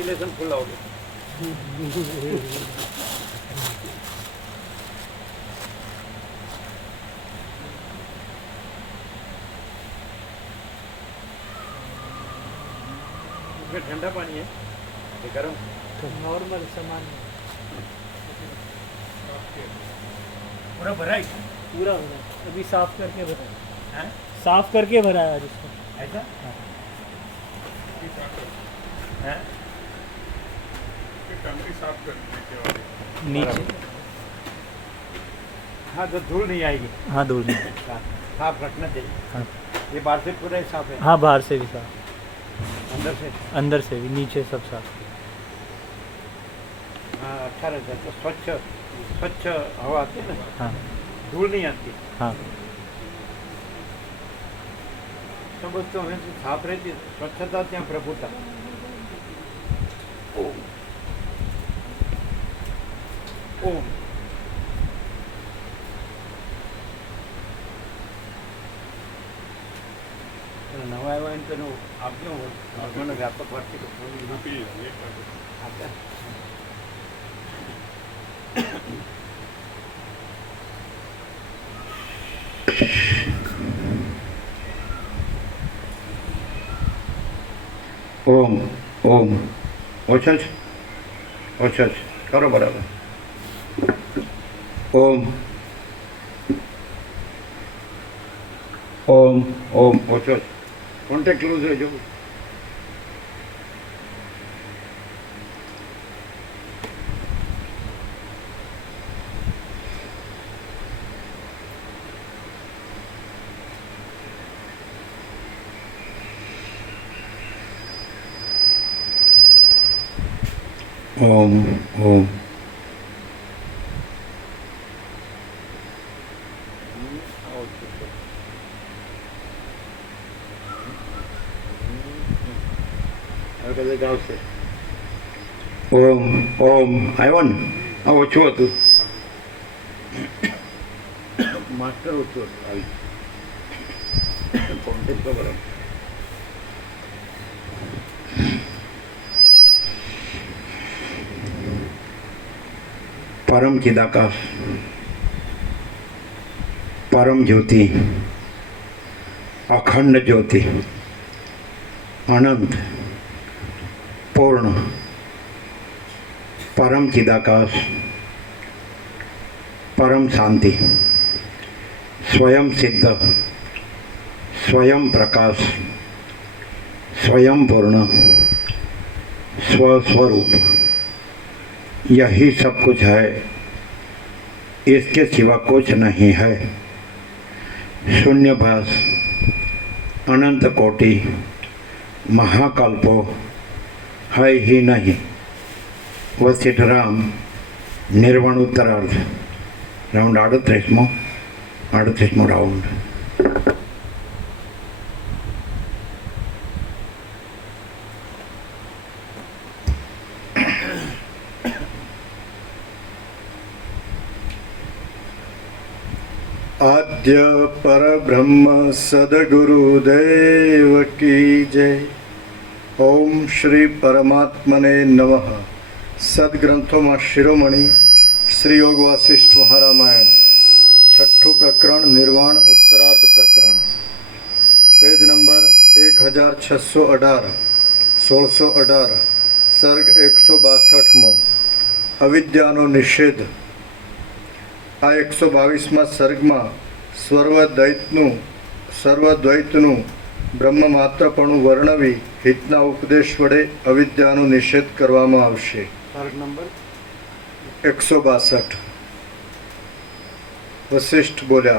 Ventilation ખોલાવો. इसमें ठंडा पानी है ये गर्म नॉर्मल सामान पूरा भरा है पूरा भरा है। अभी साफ करके भरा है। हैं? साफ करके भरा है आज इसको। ऐसा हैं? टंकी साफ करने के बाद नीचे हाँ तो धूल नहीं आएगी. हाँ धूल नहीं। साफ रखना चाहिए. हाँ ये बाहर से पूरा ही साफ है. हाँ बाहर से भी साफ, अंदर से भी नीचे सब साफ। हाँ अच्छा रहता है. तो स्वच्छ स्वच्छ हवा आती है ना, हाँ धूल नहीं आती. हाँ सब वस्तु हमें साफ रहती है. स्वच्छता ત્યાં પ્રભુતા. ઓમ ઓમ નવા આવ્યા એને તેનું આપજો. મને વ્યાપક વાતચીત રૂપી એક બાજુ. આપે. ઓમ ઓમ ઓછા છે ઓછા છે કરો બરાબર. ઓમ ઓમ ઓમ ઓછો છે. કોન્ટેક્ટ લૂઝ રહેજો. ઓમ ઓમ કદાચ આવશે. ઓમ ઓમ આવ્યો ને? આ ઓછું હતું. માસ્ટર ઓછું હતું. આવી કોન્ટેક્ટ તો બરાબર. परम चिदाकाश परम ज्योति अखंड ज्योति अनंत पूर्ण परम चिदाकाश परम शांति स्वयं सिद्ध स्वयं प्रकाश स्वयं पूर्ण स्वस्वरूप यही सब कुछ है. इसके सिवा कुछ नहीं है. शून्यभास अनंत कोटि महाकल्पो है ही नहीं. वसिष्ठराम निर्वाण उत्तरार्ध राउंड 38मो राउंड. आद्य परब्रह्म सद्गुरुदेव की जय. ओम श्री परमात्मने नमः. सद्ग्रंथों में शिरोमणि श्री योग वासिष्ठ महारामायण छठू प्रकरण निर्वाण उत्तरार्ध प्रकरण पेज नंबर 1618 1618 सर्ग 162 अविद्यानो निषेध. आ 122 सर्गમાં સર્વદ્વૈતનું બ્રહ્મમાત્રપણું વર્ણવી હિતના ઉપદેશ વડે અવિદ્યાનો નિષેધ કરવામાં આવશે. सर्ग नंबर 162 વશિષ્ઠ બોલ્યા,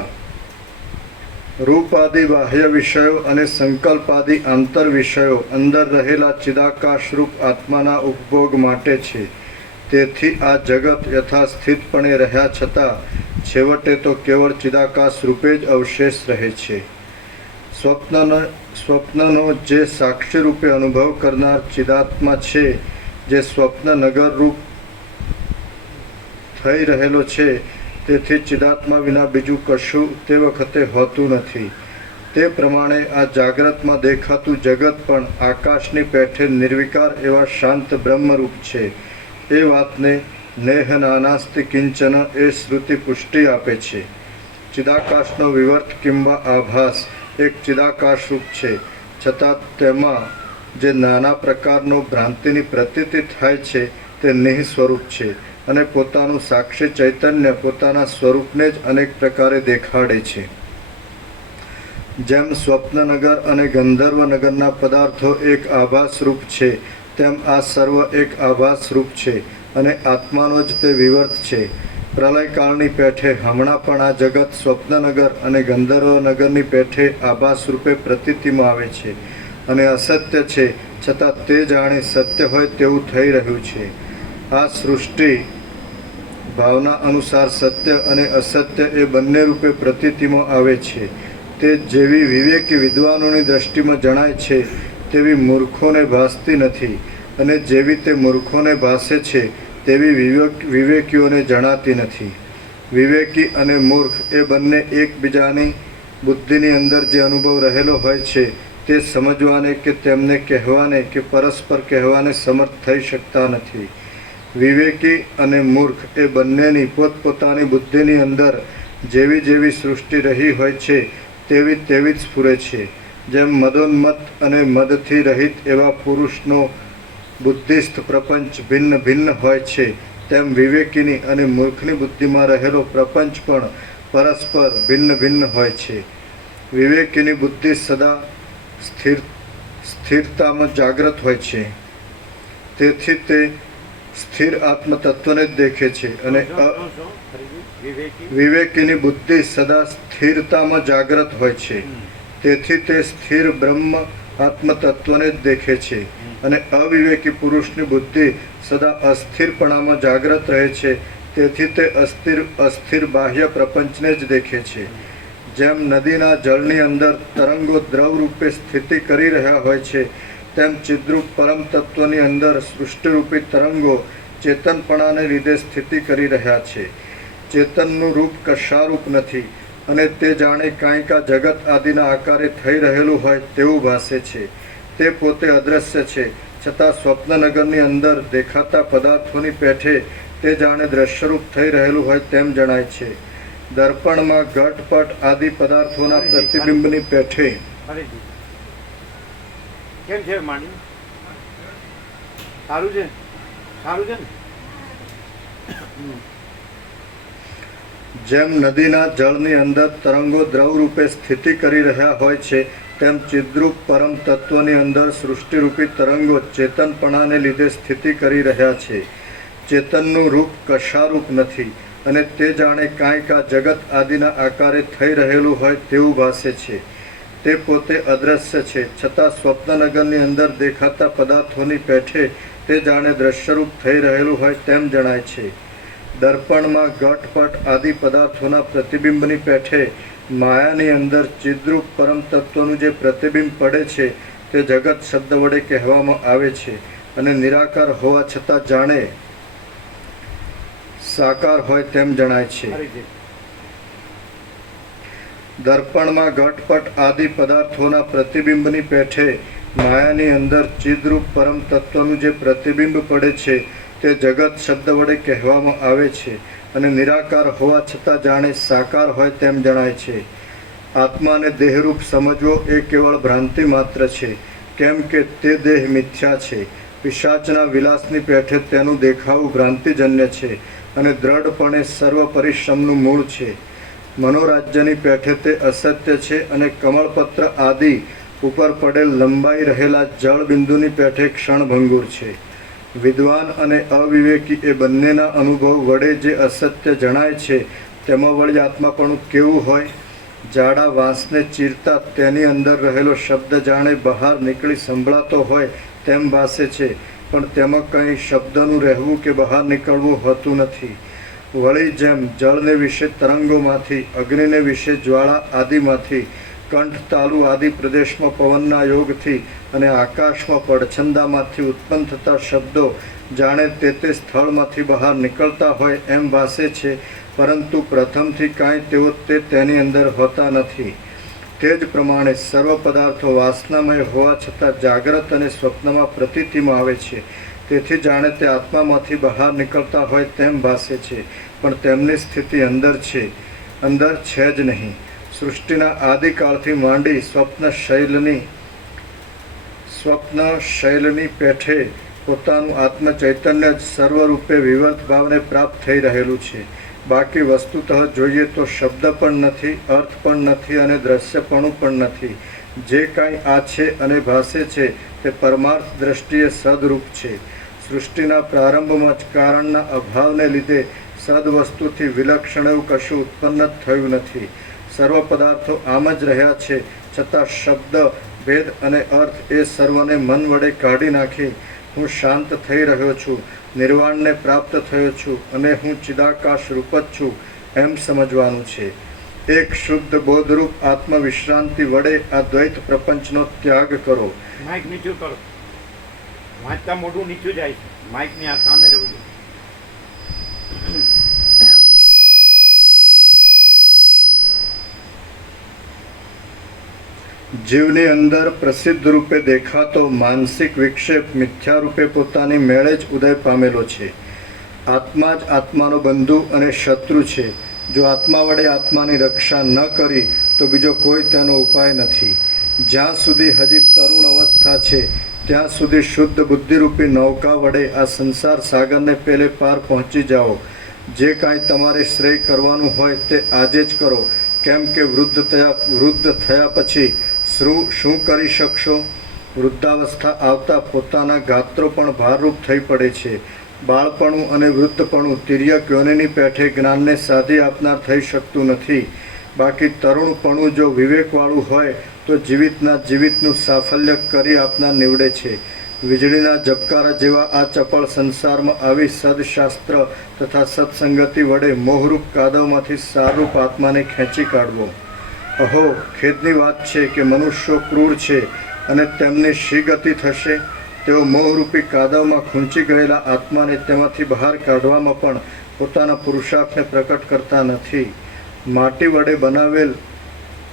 રૂપાદિ બાહ્ય વિષયો અને સંકલ્પાદિ આંતર વિષયો અંદર રહેલા ચિદાકાશરૂપ આત્માના ઉપભોગ માટે છે. તેથી આ જગત યથાસ્થિતપણે રહ્યા છતાં છેવટે તો કેવળ ચિદાકાશ રૂપે જ અવશેષ રહે છે. સ્વપ્નનો જે સાક્ષી રૂપે અનુભવ કરનાર ચિદાત્મા છે, જે સ્વપ્ન નગર રૂપ થઈ રહેલો છે, તેથી ચિદાત્મા વિના બીજું કશું તે વખતે હોતું નથી. તે પ્રમાણે આ જાગ્રતમાં દેખાતું જગત પણ આકાશની પેઠે નિર્વિકાર એવા શાંત બ્રહ્મરૂપ છે. એ વાતને નેહ નાનાસ્તિ કિંચન એ શ્રુતિ પુષ્ટિ આપે છે. ચિદાકાશનો વિવર્ત કિંવા આભાસ એક ચિદાકાશરૂપ છે, છતાં તેમાં જે નાના પ્રકારનો ભ્રાંતિની પ્રતીતિ થાય છે તે નિહ સ્વરૂપ છે અને પોતાનું સાક્ષી ચૈતન્ય પોતાના સ્વરૂપને જ અનેક પ્રકારે દેખાડે છે. જેમ સ્વપ્નનગર અને ગંધર્વનગરના પદાર્થો એક આભાસરૂપ છે, તેમ આ સર્વ એક આભાસરૂપ છે અને આત્માનો જ તે વિવર્ત છે. પ્રલયકાળની પેઠે હમણાં પણ આ જગત સ્વપ્નનગર અને ગંધર્વનગરની પેઠે આભાસ રૂપે પ્રતીતિમાં આવે છે અને અસત્ય છે, છતાં તે જાણે સત્ય હોય તેવું થઈ રહ્યું છે. આ સૃષ્ટિ ભાવના અનુસાર સત્ય અને અસત્ય એ બંને રૂપે પ્રતીતિમાં આવે છે. તે જેવી વિવેકી વિદ્વાનોની દ્રષ્ટિમાં જણાય છે તેવી મૂર્ખોને ભાસતી નથી, અને જેવી તે મૂર્ખોને ભાસે છે તેવી વિવેકીઓને જણાતી નથી. વિવેકી અને મૂર્ખ એ બંને એકબીજાની બુદ્ધિની અંદર જે અનુભવ રહેલો હોય છે તે સમજવાને કે તેમને કહેવાને કે પરસ્પર કહેવાને સમર્થ થઈ શકતા નથી. વિવેકી અને મૂર્ખ એ બંનેની પોતપોતાની બુદ્ધિની અંદર જેવી જેવી સૃષ્ટિ રહી હોય છે તેવી તેવી જ સ્ફુરે છે. જેમ મદોન્મત્ત અને મદથી રહિત એવા પુરુષનો બુદ્ધિસ્થ પ્રપંચ ભિન્ન ભિન્ન હોય છે, તેમ વિવેકીની અને મૂર્ખની બુદ્ધિમાં રહેલો પ્રપંચ પણ પરસ્પર ભિન્ન ભિન્ન હોય છે. વિવેકીની બુદ્ધિ સદા સ્થિરતામાં જાગ્રત હોય છે, તેથી તે સ્થિર આત્મતત્વને જ દેખે છે, અને વિવેકીની બુદ્ધિ સદા સ્થિરતામાં જાગ્રત હોય છે, તેથી તે સ્થિર બ્રહ્મ આત્મતત્વને જ દેખે છે. અને અવિવેકી પુરુષની બુદ્ધિ સદા અસ્થિરપણામાં જાગ્રત રહે છે, તેથી તે અસ્થિર બાહ્ય પ્રપંચને જ દેખે છે. જેમ નદીના જળની અંદર તરંગો દ્રવ રૂપે સ્થિતિ કરી રહ્યા હોય છે, તેમ ચિદ્રૂપ પરમ તત્વની અંદર સૃષ્ટિરૂપી તરંગો ચેતનપણાને લીધે સ્થિતિ કરી રહ્યા છે. ચેતનનું રૂપ કશારૂપ નથી, અને તે જાણે કાંઈક આ જગત આદિના આકારે થઈ રહેલું હોય તેવું ભાસે છે. તે પોતે અદ્રશ્ય છે, છતાં સ્વપ્નનગરની અંદર દેખાતા પદાર્થોની પેઠે તે જાણે દ્રશ્યરૂપ થઈ રહેલું હોય તેમ જણાય છે. દર્પણમાં ઘટપટ આદિ પદાર્થોના પ્રતિબિંબની પેઠે કેમ છે માણી? સારું છે, સારું છે ને? જેમ નદીના જળની અંદર તરંગો દ્રવ રૂપે સ્થિતિ કરી રહ્યા હોય છે, તેમ ચિદ્રૂપ પરમ તત્વની અંદર સૃષ્ટિરૂપી તરંગો ચેતનપણાને લીધે સ્થિતિ કરી રહ્યા છે. ચેતનનું રૂપ કશારૂપ નથી, અને તે જાણે કાંઈક આ જગત આદિના આકારે થઈ રહેલું હોય તેવું ભાસે છે. તે પોતે અદ્રશ્ય છે, છતાં સ્વપ્નનગરની અંદર દેખાતા પદાર્થોની પેઠે તે જાણે દ્રશ્યરૂપ થઈ રહેલું હોય તેમ જણાય છે. દર્પણમાં ઘટપટ આદિ પદાર્થોના પ્રતિબિંબની પેઠે માયાની અંદર ચિદ્રૂપ પરમ તત્વનું જે પ્રતિબિંબ પડે છે તે જગત શબ્દ વડે કહેવામાં આવે છે, અને નિરાકાર હોવા છતાં જાણે સાકાર હોય તેમ જણાય છે. દર્પણમાં ઘટપટ આદિ પદાર્થોના પ્રતિબિંબની પેઠે માયાની અંદર ચિદ્રૂપ પરમ તત્વનું જે પ્રતિબિંબ પડે છે તે જગત શબ્દ વડે કહેવામાં આવે છે, અને નિરાકાર હોવા છતાં જાણે સાકાર હોય તેમ જણાય છે. આત્માને દેહરૂપ સમજવો એ કેવળ ભ્રાંતિ માત્ર છે, કેમ કે તે દેહ મિથ્યા છે. પિશાચના વિલાસની પેઠે તેનું દેખાવું ભ્રાંતિજન્ય છે, અને દ્રઢપણે સર્વ પરિશ્રમનું મૂળ છે. મનોરાજ્યની પેઠે તે અસત્ય છે, અને કમળપત્ર આદિ ઉપર પડેલ લંબાઈ રહેલા જળબિંદુની પેઠે ક્ષણભંગુર છે. વિદ્વાન અને અવિવેકી એ બંનેના અનુભવ વડે જે અસત્ય જણાય છે તેમાં વળી આત્માપણું કેવું હોય? જાડા વાંસને ચીરતા તેની અંદર રહેલો શબ્દ જાણે બહાર નીકળી સંભળાતો હોય તેમ ભાસે છે, પણ તેમાં કંઈ શબ્દનું રહેવું કે બહાર નીકળવું હોતું નથી. વળી જેમ જળને વિશે તરંગોમાંથી, અગ્નિને વિશે જ્વાળા આદિમાંથી, કંઠ તાલુ આદિ પ્રદેશમાં પવનના યોગથી અને આકાશમાં પડછંદામાંથી ઉત્પન્ન થતા શબ્દો જાણે તે સ્થળમાંથી બહાર નીકળતા હોય એમ ભાસે છે, પરંતુ પ્રથમથી કાંઈ તેઓ તેની અંદર હોતા નથી. તે જ પ્રમાણે સર્વ પદાર્થો વાસનામય હોવા છતાં જાગ્રત અને સ્વપ્નમાં પ્રતીતિમાં આવે છે. તેથી જાણે તે આત્મામાંથી બહાર નીકળતા હોય તેમ ભાસે છે, પણ તેમની સ્થિતિ અંદર છે જ નહીં. સૃષ્ટિના આદિકાળથી માંડી સ્વપ્ન શૈલની પેઠે પોતાનું આત્મ ચૈતન્ય જ સર્વરૂપે વિવર્ત ભાવને પ્રાપ્ત થઈ રહેલું છે. બાકી વસ્તુતઃ જોઈએ તો શબ્દ પણ નથી, અર્થ પણ નથી અને દ્રશ્યપણું પણ નથી. જે કાંઈ આ છે અને ભાસે છે તે પરમાર્થ દ્રષ્ટિએ સદરૂપ છે. સૃષ્ટિના પ્રારંભમાં જ કારણના અભાવને લીધે સદવસ્તુથી વિલક્ષણ એવું કશું ઉત્પન્ન જ થયું નથી. સર્વ પદાર્થો આમ જ રહ્યા છે, છતાં શબ્દ ભેદ અને અર્થ એ સર્વને મન વડે કાઢી નાખી હું શાંત થઈ રહ્યો છું, નિર્વાણને પ્રાપ્ત થયો છું અને હું ચિદાકાશ રૂપ જ છું એમ સમજવાનું છે. એક શુદ્ધ બોધરૂપ આત્મવિશ્રાંતિ વડે આ દ્વૈત પ્રપંચનો ત્યાગ કરો. માઇક નીચું કરો. વાંચતા મોઢું નીચું જાય છે. માઇકની આ સામે રહેવું જોઈએ. જીવની અંદર પ્રસિદ્ધ રૂપે દેખાતો માનસિક વિક્ષેપ મિથ્યા રૂપે પોતાની મેળે જ ઉદય પામેલો છે. આત્મા જ આત્માનો બંધુ અને શત્રુ છે. જો આત્મા વડે આત્માની રક્ષા ન કરી તો બીજો કોઈ તેનો ઉપાય નથી. જ્યાં સુધી હજી તરુણ અવસ્થા છે ત્યાં સુધી શુદ્ધ બુદ્ધિરૂપી નૌકા વડે આ સંસાર સાગરને પેલે પાર પહોંચી જાઓ. જે કાંઈ તમારે શ્રેય કરવાનું હોય તે આજે જ કરો, કેમ કે વૃદ્ધ થયા પછી શું કરી શકશો? વૃદ્ધાવસ્થા આવતા પોતાના ગાત્રો પણ ભારરૂપ થઈ પડે છે. બાળપણું અને વૃદ્ધપણું તિર્યક યોનિની પેઠે જ્ઞાનને સાધી આપનાર થઈ શકતું નથી. બાકી તરુણપણું જો વિવેકવાળું હોય તો જીવિતનું સાફલ્ય કરી આપનાર નીવડે છે. વીજળીના ઝબકારા જેવા આ ચપળ સંસારમાં આવી સદશાસ્ત્ર તથા સત્સંગતિ વડે મોહરૂપ કાદવમાંથી સારરૂપ આત્માને ખેંચી કાઢવો. અહો, ખેદની વાત છે કે મનુષ્યો ક્રૂર છે અને તેમની શી ગતિ થશે? તેઓ મોહરૂપી કાદવમાં ખૂંચી ગયેલા આત્માને તેમાંથી બહાર કાઢવામાં પણ પોતાના પુરુષાર્થને પ્રકટ કરતા નથી. માટી વડે બનાવેલ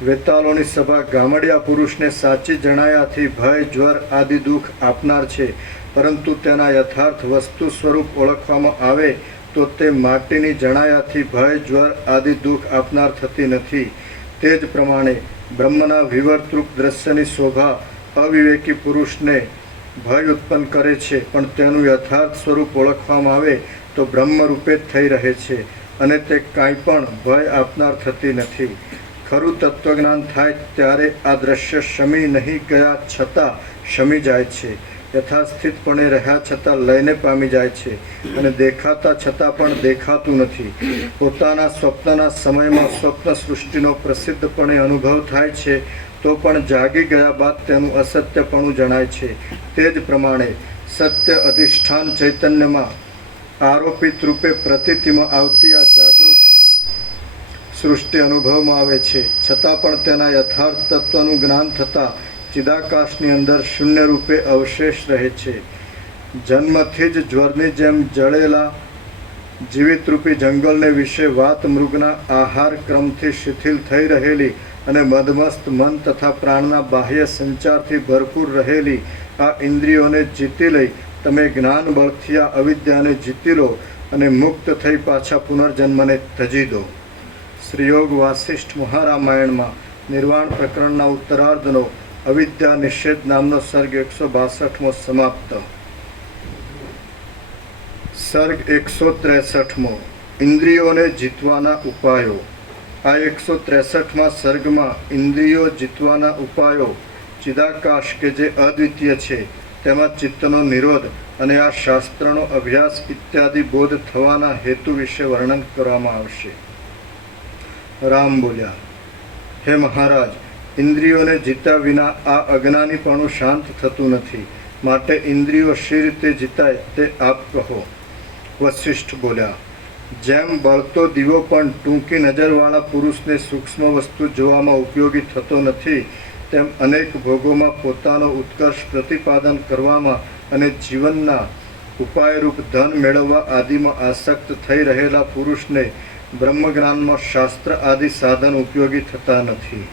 વેતાલોની સભા ગામડિયા પુરુષને સાચી જણાયાથી ભય, જ્વર આદિ દુઃખ આપનાર છે, પરંતુ તેના યથાર્થ વસ્તુ સ્વરૂપ ઓળખવામાં આવે તો તે માટીની જણાયાથી ભય, જ્વર આદિ દુઃખ આપનાર થતી નથી. તે જ પ્રમાણે બ્રહ્મના વિવર્તરૂપ દ્રશ્યની શોભા અવિવેકી પુરુષને ભય ઉત્પન્ન કરે છે, પણ તેનું યથાર્થ સ્વરૂપ ઓળખવામાં આવે તો બ્રહ્મરૂપે જ થઈ રહે છે અને તે કાંઈ પણ ભય આપનાર થતી નથી. ખરું તત્વજ્ઞાન થાય ત્યારે આ દ્રશ્ય શમી નહીં ગયા છતાં શમી જાય છે, યથાસ્થિતપણે રહ્યા છતાં લયને પામી જાય છે અને દેખાતા છતાં પણ દેખાતું નથી. પોતાના સ્વપ્નના સમયમાં સ્વપ્ન સૃષ્ટિનો પ્રસિદ્ધપણે અનુભવ થાય છે તો પણ જાગી ગયા બાદ તેનું અસત્યપણું જણાય છે. તે જ પ્રમાણે સત્ય અધિષ્ઠાન ચૈતન્યમાં આરોપિત રૂપે પ્રતીતિમાં આવતી આ જાગૃત સૃષ્ટિ અનુભવમાં આવે છે, છતાં પણ તેના યથાર્થ તત્વનું જ્ઞાન થતાં ચિદાકાશની અંદર શૂન્ય રૂપે અવશેષ રહે છે. જન્મથી જ જ્વરની જેમ જળેલા જીવિતરૂપી જંગલને વિશે વાત મૃગના આહાર ક્રમથી શિથિલ થઈ રહેલી અને મદમસ્ત મન તથા પ્રાણના બાહ્ય સંચારથી ભરપૂર રહેલી આ ઇન્દ્રિયોને જીતી લઈ તમે જ્ઞાન બળથી આ અવિદ્યાને જીતી લો અને મુક્ત થઈ પાછા પુનર્જન્મને તજી દો. શ્રીયોગ વાસિષ્ઠ મહારામાયણમાં નિર્વાણ પ્રકરણના ઉત્તરાર્ધનો અવિદ્યા નિષેધ નામનો સર્ગ 162મો સમાપ્ત. સર્ગ 163મો ઇન્દ્રિયોને જીતવાના ઉપાયો. આ 163મા સર્ગમાં ઇન્દ્રિયો જીતવાના ઉપાયો, ચિદાકાશ કે જે અદ્વિતીય છે તેમાં ચિત્તનો નિરોધ અને આ શાસ્ત્રનો અભ્યાસ ઇત્યાદિ બોધ થવાના હેતુ વિશે વર્ણન કરવામાં આવશે. રામ બોલ્યા, હે મહારાજ, ઇન્દ્રિયોને જીત્યા વિના આ અજ્ઞાનીપણું શાંત થતું નથી, માટે ઇન્દ્રિયો શી રીતે જીતાય તે આપ કહો. વશિષ્ઠ બોલ્યા, જેમ બળતો દીવો પણ ટૂંકી નજરવાળા પુરુષને સૂક્ષ્મ વસ્તુ જોવામાં ઉપયોગી થતો નથી, તેમ અનેક ભોગોમાં પોતાનો ઉત્કર્ષ પ્રતિપાદન કરવામાં અને જીવનના ઉપાયરૂપ ધન મેળવવા આદિમાં આસક્ત થઈ રહેલા પુરુષને બ્રહ્મજ્ઞાનમાં શાસ્ત્ર આદિ સાધન ઉપયોગી થતા નથી.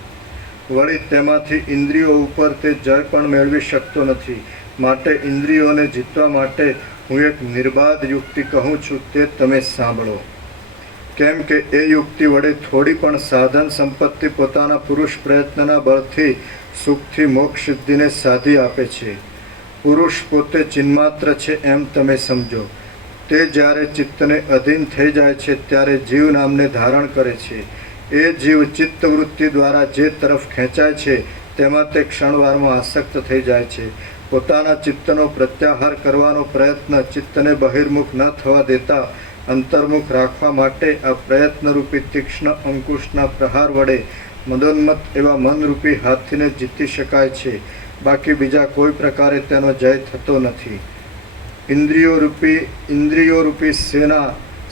વળી તેમાંથી ઇન્દ્રિયો ઉપર તે જય પણ મેળવી શકતો નથી. માટે ઇન્દ્રિયોને જીતવા માટે હું એક નિર્બાધ યુક્તિ કહું છું, તે તમે સાંભળો. કેમ કે એ યુક્તિ વડે થોડી પણ સાધન સંપત્તિ પોતાના પુરુષ પ્રયત્નના બળથી સુખથી મોક્ષ સિદ્ધિને સાધી આપે છે. પુરુષ પોતે ચિન્માત્ર છે એમ તમે સમજો. તે જ્યારે ચિત્તને અધીન થઈ જાય છે ત્યારે જીવ નામને ધારણ કરે છે. એ જીવ ચિત્તવૃત્તિ દ્વારા જે તરફ ખેંચાય છે તેમાં તે ક્ષણવારમાં આસક્ત થઈ જાય છે. પોતાના ચિત્તનો પ્રત્યાહાર કરવાનો પ્રયત્ન ચિત્તને બહિર્મુખ ન થવા દેતા અંતર્મુખ રાખવા માટે આ પ્રયત્નરૂપી તીક્ષ્ણ અંકુશના પ્રહાર વડે મદોન્મત્ત એવા મનરૂપી હાથીને જીતી શકાય છે. બાકી બીજા કોઈ પ્રકારે તેનો જય થતો નથી. ઇન્દ્રિયો રૂપી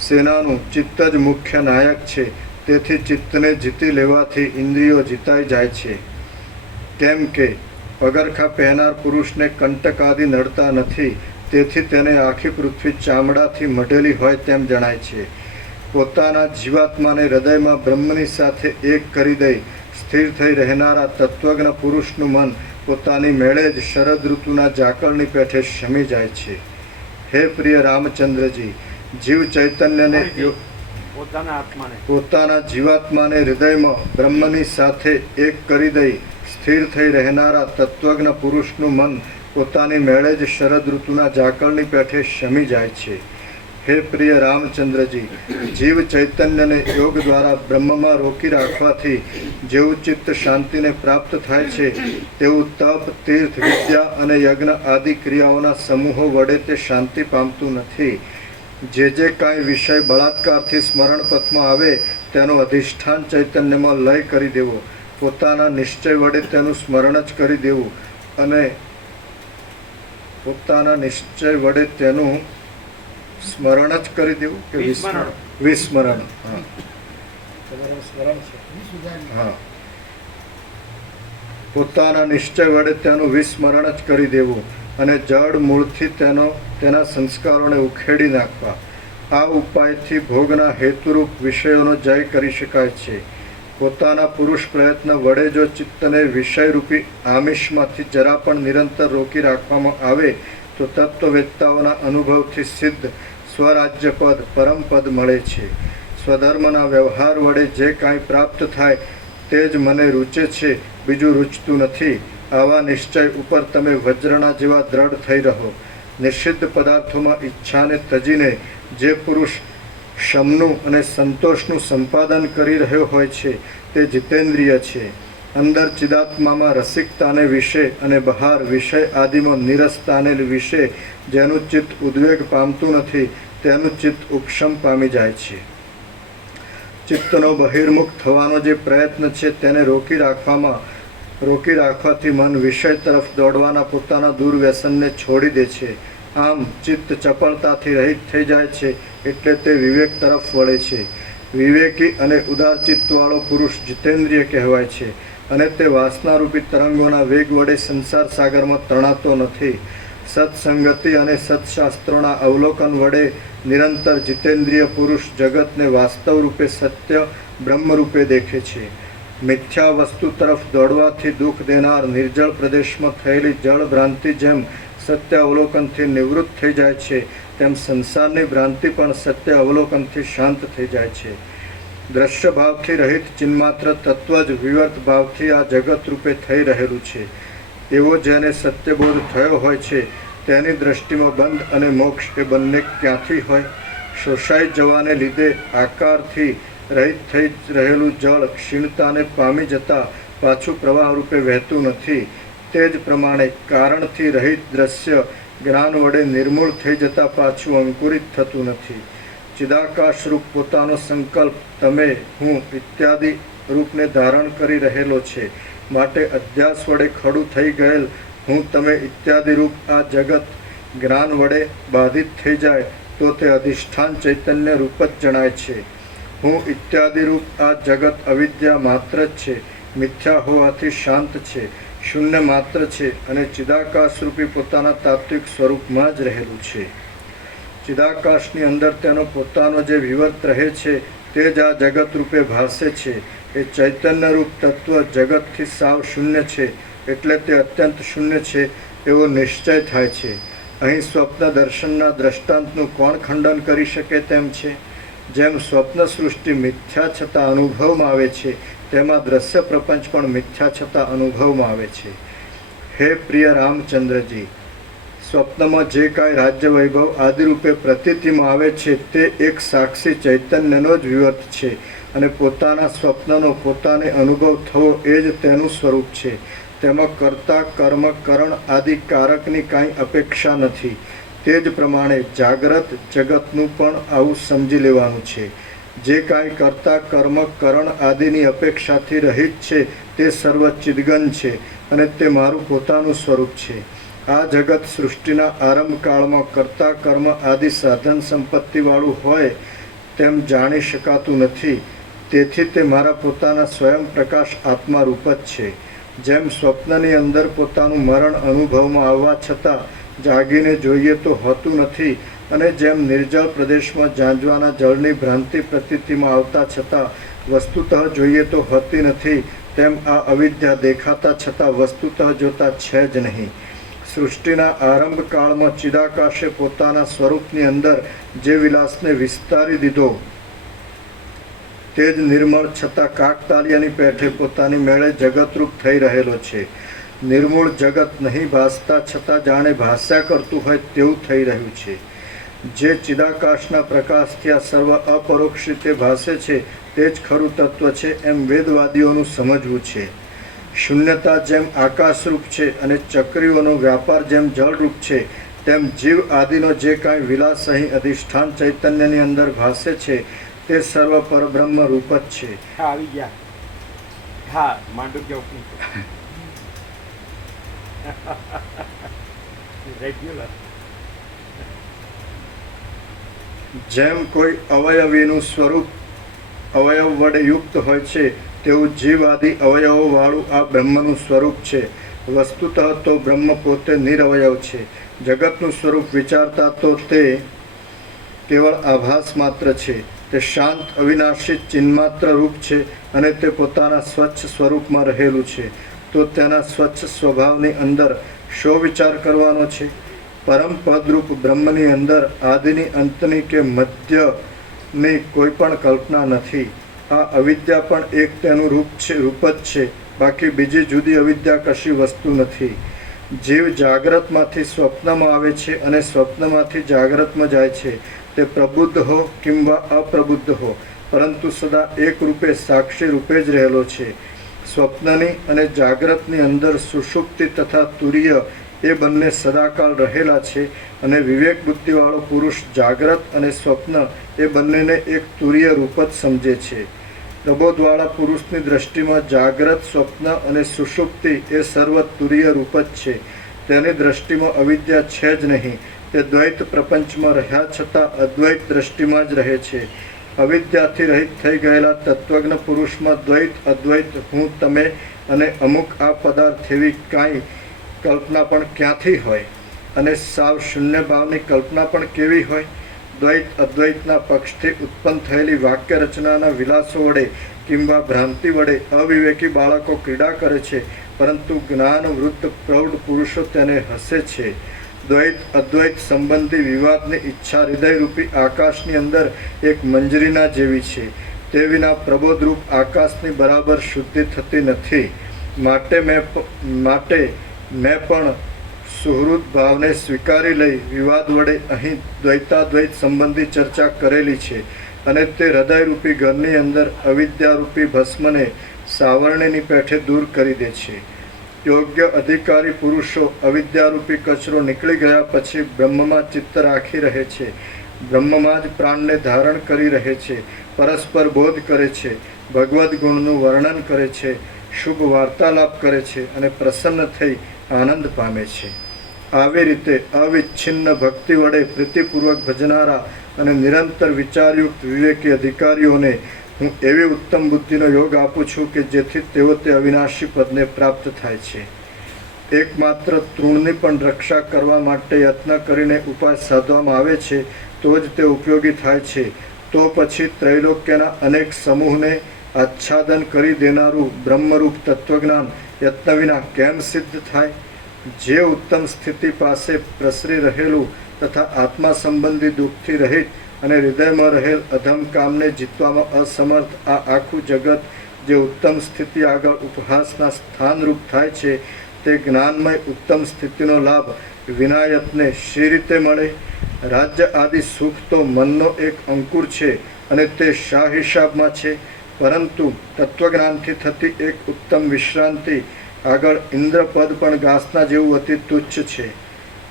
સેનાનું ચિત્ત જ મુખ્ય નાયક છે. તેથી ચિત્તને જીતી લેવાથી ઇન્દ્રિયો જીતાઈ જાય છે. કેમ કે પગરખા પહેનાર પુરુષને કંટક આદિ નડતા નથી. તેથી તેને આખી પૃથ્વી ચામડાથી મઢેલી હોય તેમ જણાય છે. પોતાના જીવાત્માને હૃદયમાં બ્રહ્મની સાથે એક કરી દઈ સ્થિર થઈ રહેનારા તત્વજ્ઞ પુરુષનું મન પોતાની મેળે જ શરદ ઋતુના ઝાકળની પેઠે શમી જાય છે. હે પ્રિય રામચંદ્રજી, જીવ ચૈતન્યને પોતાના જીવાત્માને હૃદયમાં બ્રહ્મની સાથે એક કરી દઈ સ્થિર થઈ રહેનારા તત્વજ્ઞ પુરુષનું મન પોતાની મેળે જ શરદ ઋતુના ઝાકળની પેઠે શમી જાય છે. હે પ્રિય રામચંદ્રજી, જીવ ચૈતન્યને યોગ દ્વારા બ્રહ્મમાં રોકી રાખવાથી જેવું ચિત્ત શાંતિને પ્રાપ્ત થાય છે તેવું તપ, તીર્થ, વિદ્યા અને યજ્ઞ આદિ ક્રિયાઓના સમૂહો વડે તે શાંતિ પામતું નથી. જે કાંઈ વિષય બળાત્કારથી સ્મરણ પથમાં આવે તેનો અધિષ્ઠાન ચૈતન્યમાં લય કરી દેવો, પોતાના નિશ્ચય વડે તેનું સ્મરણ જ કરી દેવું અને પોતાના નિશ્ચય વડે તેનું સ્મરણ જ કરી દેવું કે વિસ્મરણ. હા, પોતાના નિશ્ચય વડે તેનું વિસ્મરણ જ કરી દેવું અને જડ મૂળથી તેના સંસ્કારોને ઉખેડી નાખવા. આ ઉપાયથી ભોગના હેતુરૂપ વિષયોનો જય કરી શકાય છે. પોતાના પુરુષ પ્રયત્ન વડે જો ચિત્તને વિષયરૂપી આમિષમાંથી જરા પણ નિરંતર રોકી રાખવામાં આવે તો તત્વવેત્તાઓના અનુભવથી સિદ્ધ સ્વરાજ્યપદ પરમપદ મળે છે. સ્વધર્મના વ્યવહાર વડે જે કાંઈ પ્રાપ્ત થાય તે જ મને રૂચે છે, બીજું રૂચતું નથી. આવા નિશ્ચય ઉપર તમે વજ્રના જેવા દ્રઢ થઈ રહો. નિષિદ્ધ પદાર્થોમાં ઈચ્છાને તજીને જે પુરુષ શમનું અને સંતોષનું સંપાદન કરી રહ્યો હોય છે તે જીતેન્દ્રિય છે. અંદર ચિદાત્મામાં રસિકતાને વિશે અને બહાર વિષય આદિમાં નિરસતાને વિશે જેનું ચિત્ત ઉદ્વેગ પામતું નથી તેનું ચિત્ત ઉપશમ પામી જાય છે. ચિત્તનો બહિર્મુખ થવાનો જે પ્રયત્ન છે તેને રોકી રાખવાથી મન વિષય તરફ દોડવાના પોતાના દુર્વ્યસનને છોડી દે છે. આમ ચિત્ત ચપળતાથી રહિત થઈ જાય છે એટલે તે વિવેક તરફ વળે છે. વિવેકી અને ઉદાર ચિત્તવાળો પુરુષ જીતેન્દ્રિય કહેવાય છે અને તે વાસનારૂપી તરંગોના વેગ વડે સંસાર સાગરમાં તણાતો નથી. સત્સંગતિ અને સત્શાસ્ત્રોના અવલોકન વડે નિરંતર જીતેન્દ્રિય પુરુષ જગતને વાસ્તવ રૂપે સત્ય બ્રહ્મ રૂપે દેખે છે. મિથ્યા વસ્તુ તરફ દોડવાથી દુઃખ દેનાર નિર્જળ પ્રદેશમાં થયેલી જળ ભ્રાંતિ જેમ સત્ય અવલોકનથી નિવૃત્ત થઈ જાય છે તેમ સંસારની ભ્રાંતિ પણ સત્ય અવલોકનથી શાંત થઈ જાય છે. દ્રશ્ય ભાવથી રહિત ચિન્માત્ર તત્વ જ વિવર્ત ભાવથી આ જગત રૂપે થઈ રહેલું છે. એવો જેને સત્યબોધ થયો હોય છે તેની દ્રષ્ટિમાં બંધ અને મોક્ષ એ બંને ક્યાંથી હોય? શોષાઈ જવાને લીધે આકારથી રહિત થઈ રહેલું જળ ક્ષીણતાને પામી જતાં પાછું પ્રવાહ રૂપે વહેતું નથી. તે જ પ્રમાણે કારણથી રહિત દ્રશ્ય જ્ઞાન વડે નિર્મૂળ થઈ જતાં પાછું અંકુરિત થતું નથી. ચિદાકાશ રૂપ પોતાનો સંકલ્પ તમે, હું ઇત્યાદિ રૂપને ધારણ કરી રહેલો છે. માટે અધ્યાસ વડે ખડું થઈ ગયેલ હું તમે ઇત્યાદિ રૂપ આ જગત જ્ઞાન વડે બાધિત થઈ જાય તો તે અધિષ્ઠાન ચૈતન્ય રૂપ જ જણાય છે. હું ઇત્યાદિ રૂપ આ જગત અવિદ્યા માત્ર જ છે, મિથ્યા હોવાથી શાંત છે, શૂન્ય માત્ર છે અને ચિદાકાશ રૂપી પોતાના તાત્વિક સ્વરૂપમાં જ રહેલું છે. ચિદાકાશની અંદર તેનો પોતાનો જે વિવર્ત રહે છે તે જ આ જગત રૂપે ભાસે છે. એ ચૈતન્યરૂપ તત્વ જગતથી સાવ શૂન્ય છે, એટલે તે અત્યંત શૂન્ય છે એવો નિશ્ચય થાય છે. અહીં સ્વપ્ન દર્શનના દ્રષ્ટાંતનું કોણ ખંડન કરી શકે તેમ છે? જેમ સ્વપ્ન સૃષ્ટિ મિથ્યા છતાં અનુભવમાં આવે છે, તેમાં દ્રશ્ય પ્રપંચ પણ મિથ્યા છતાં અનુભવમાં આવે છે. હે પ્રિય રામચંદ્રજી, સ્વપ્નમાં જે કાંઈ રાજ્ય વૈભવ આદિરૂપે પ્રતીતિમાં આવે છે તે એક સાક્ષી ચૈતન્યનો જ વિવર્ત છે અને પોતાના સ્વપ્નનો પોતાને અનુભવ થવો એ જ તેનું સ્વરૂપ છે. તેમાં કર્તા કર્મ કરણ આદિ કારકની કાંઈ અપેક્ષા નથી. તે જ પ્રમાણે જાગ્રત જગતનું પણ આવું સમજી લેવાનું છે. જે કાંઈ કર્તા કર્મ કરણ આદિની અપેક્ષાથી રહિત છે તે સર્વ ચિદગન છે અને તે મારું પોતાનું સ્વરૂપ છે. આ જગત સૃષ્ટિના આરંભકાળમાં કર્તા કર્મ આદિ સાધન સંપત્તિવાળું હોય તેમ જાણી શકાતું નથી. તેથી તે મારા પોતાના સ્વયં પ્રકાશ આત્મા રૂપ જ છે. જેમ સ્વપ્નની અંદર પોતાનું મરણ અનુભવમાં આવવા છતાં જાગીને જોઈએ તો હોતું નથી, અને જેમ નિર્જળ પ્રદેશમાં ઝાંઝવાના જળની ભ્રાંતિ પ્રતીતિમાં આવતા છતાં વસ્તુતઃ જોઈએ તો હોતી નથી, તેમ આ અવિદ્યા દેખાતા છતાં વસ્તુતઃ જોતા છે જ નહીં. સૃષ્ટિના આરંભકાળમાં ચિદાકાશે પોતાના સ્વરૂપની અંદર જે વિલાસને વિસ્તારી દીધો તે જ નિર્મળ છતાં કાકતાલિયાની પેઠે પોતાની મેળે જગતરૂપ થઈ રહેલો છે. નિર્મૂળ જગત નહીં ભાસતા છતાં જાણે ભાસ્યા કરતું હોય તેવું થઈ રહ્યું છે. જે ચિદાકાશના પ્રકાશથી આ સર્વ અપરોક્ષ રીતે ભાસે છે તે જ ખરું તત્વ છે એમ વેદવાદીઓનું સમજવું છે. શૂન્યતા જેમ આકાશરૂપ છે અને ચક્રીઓનો વ્યાપાર જેમ જળરૂપ છે, તેમ જીવ આદિનો જે કાંઈ વિલાસ અહીં અધિષ્ઠાન ચૈતન્યની અંદર ભાસે છે તે સર્વ પરબ્રહ્મ રૂપ જ છે. હા આવી ગયા. હા માંડવ ચોકની રેગ્યુલર. જેમ કોઈ અવયવીનું સ્વરૂપ અવયવ વડે યુક્ત હોય છે તેવું જીવ આદિ અવયવોવાળું આ બ્રહ્મનું સ્વરૂપ છે. વસ્તુતઃ તો બ્રહ્મ પોતે નિરવયવ છે. જગતનું સ્વરૂપ વિચારતા તો તે કેવળ આભાસ માત્ર છે. તે શાંત અવિનાશી ચિન્માત્ર રૂપ છે અને તે પોતાના સ્વચ્છ સ્વરૂપમાં રહેલું છે. તો તેના સ્વચ્છ સ્વભાવની અંદર શો વિચાર કરવાનો છે? પરમ પદરૂપ બ્રહ્મની અંદર આદિની અંતની કે મધ્યની કોઈ પણ કલ્પના નથી. આ અવિદ્યા પણ એક તેનું રૂપ જ છે, બાકી બીજી જુદી અવિદ્યા કશી વસ્તુ નથી. જીવ જાગ્રતમાંથી સ્વપ્નમાં આવે છે અને સ્વપ્નમાંથી જાગ્રતમાં જાય છે. તે પ્રબુદ્ધ હો કિંવા અપ્રબુદ્ધ હો, પરંતુ સદા એક રૂપે સાક્ષી રૂપે જ રહેલો છે. સ્વપ્નની અને જાગ્રતની અંદર સુષુપ્તિ તથા તુર્ય એ બંને સદાકાળ રહેલા છે અને વિવેક બુદ્ધિવાળો પુરુષ જાગ્રત અને સ્વપ્ન એ બંનેને એક તુર્ય રૂપ જ સમજે છે. પ્રબોધવાળા પુરુષની દ્રષ્ટિમાં જાગ્રત સ્વપ્ન અને સુષુપ્તિ એ સર્વ તુર્ય રૂપ જ છે. તેની દ્રષ્ટિમાં અવિદ્યા છે જ નહીં. તે દ્વૈત પ્રપંચમાં રહ્યા છતાં અદ્વૈત દ્રષ્ટિમાં જ રહે છે. અવિદ્યાથી રહિત થઈ ગયેલા તત્વજ્ઞ પુરુષમાં દ્વૈત અદ્વૈત હું તમે અને અમુક આ પદાર્થ એવી કાંઈ કલ્પના પણ ક્યાંથી હોય? અને સાવ શૂન્ય ભાવની કલ્પના પણ કેવી હોય? દ્વૈત અદ્વૈતના પક્ષથી ઉત્પન્ન થયેલી વાક્ય રચનાના વિલાસો વડે કિંવા ભ્રાંતિ વડે અવિવેકી બાળકો ક્રીડા કરે છે, પરંતુ જ્ઞાન વૃદ્ધ પ્રૌઢ પુરુષો તેને હસે છે. દ્વૈત અદ્વૈત સંબંધી વિવાદની ઈચ્છા હૃદયરૂપી આકાશની અંદર એક મંજરીના જેવી છે. તે વિના પ્રબોધરૂપ આકાશની બરાબર શુદ્ધિ થતી નથી. માટે મેં પણ સુહૃદ ભાવને સ્વીકારી લઈ વિવાદ વડે અહીં દ્વૈતાદ્વૈત સંબંધી ચર્ચા કરેલી છે અને તે હૃદયરૂપી ઘરની અંદર અવિદ્યારૂપી ભસ્મને સાવરણીની પેઠે દૂર કરી દે છે. યોગ્ય અધિકારી પુરુષો અવિદ્યારૂપી કચરો નીકળી ગયા પછી બ્રહ્મમાં ચિત્ત રાખી રહે છે. બ્રહ્મમાં જ પ્રાણને ધારણ કરી રહે છે. પરસ્પર બોધ કરે છે. ભગવદ્ ગુણનું વર્ણન કરે છે. શુભ વાર્તાલાપ કરે છે અને પ્રસન્ન થઈ આનંદ પામે છે. આવી રીતે અવિચ્છિન્ન ભક્તિ વડે પ્રીતિપૂર્વક ભજનારા અને નિરંતર વિચારયુક્ત વિવેકી અધિકારીઓને હું એવી ઉત્તમ બુદ્ધિનો યોગ આપું છું કે જેથી તેઓ તે અવિનાશી પદને પ્રાપ્ત થાય છે. એકમાત્ર તૃણની પણ રક્ષા કરવા માટે યત્ન કરીને ઉપાય સાધવામાં આવે છે તો જ તે ઉપયોગી થાય છે. તો પછી ત્રૈલોક્યના અનેક સમૂહને આચ્છાદન કરી દેનારું બ્રહ્મરૂપ તત્વજ્ઞાન યત્ન વિના કેમ સિદ્ધ થાય? જે ઉત્તમ સ્થિતિ પાસે પ્રસરી રહેલું તથા આત્મા સંબંધી દુઃખથી રહિત અને હૃદયમાં રહેલ અધમ કામને જીતવામાં અસમર્થ આ આખું જગત જે ઉત્તમ સ્થિતિ આગળ ઉપહાસના સ્થાનરૂપ થાય છે, તે જ્ઞાનમય ઉત્તમ સ્થિતિનો લાભ વિનાયતને શી રીતે મળે? રાજ્ય આદિ સુખ તો મનનો એક અંકુર છે અને તે શા હિસાબમાં છે? પરંતુ તત્વજ્ઞાનથી થતી એક ઉત્તમ વિશ્રાંતિ આગળ ઇન્દ્રપદ પણ ઘાસના જેવું અતિ તુચ્છ છે.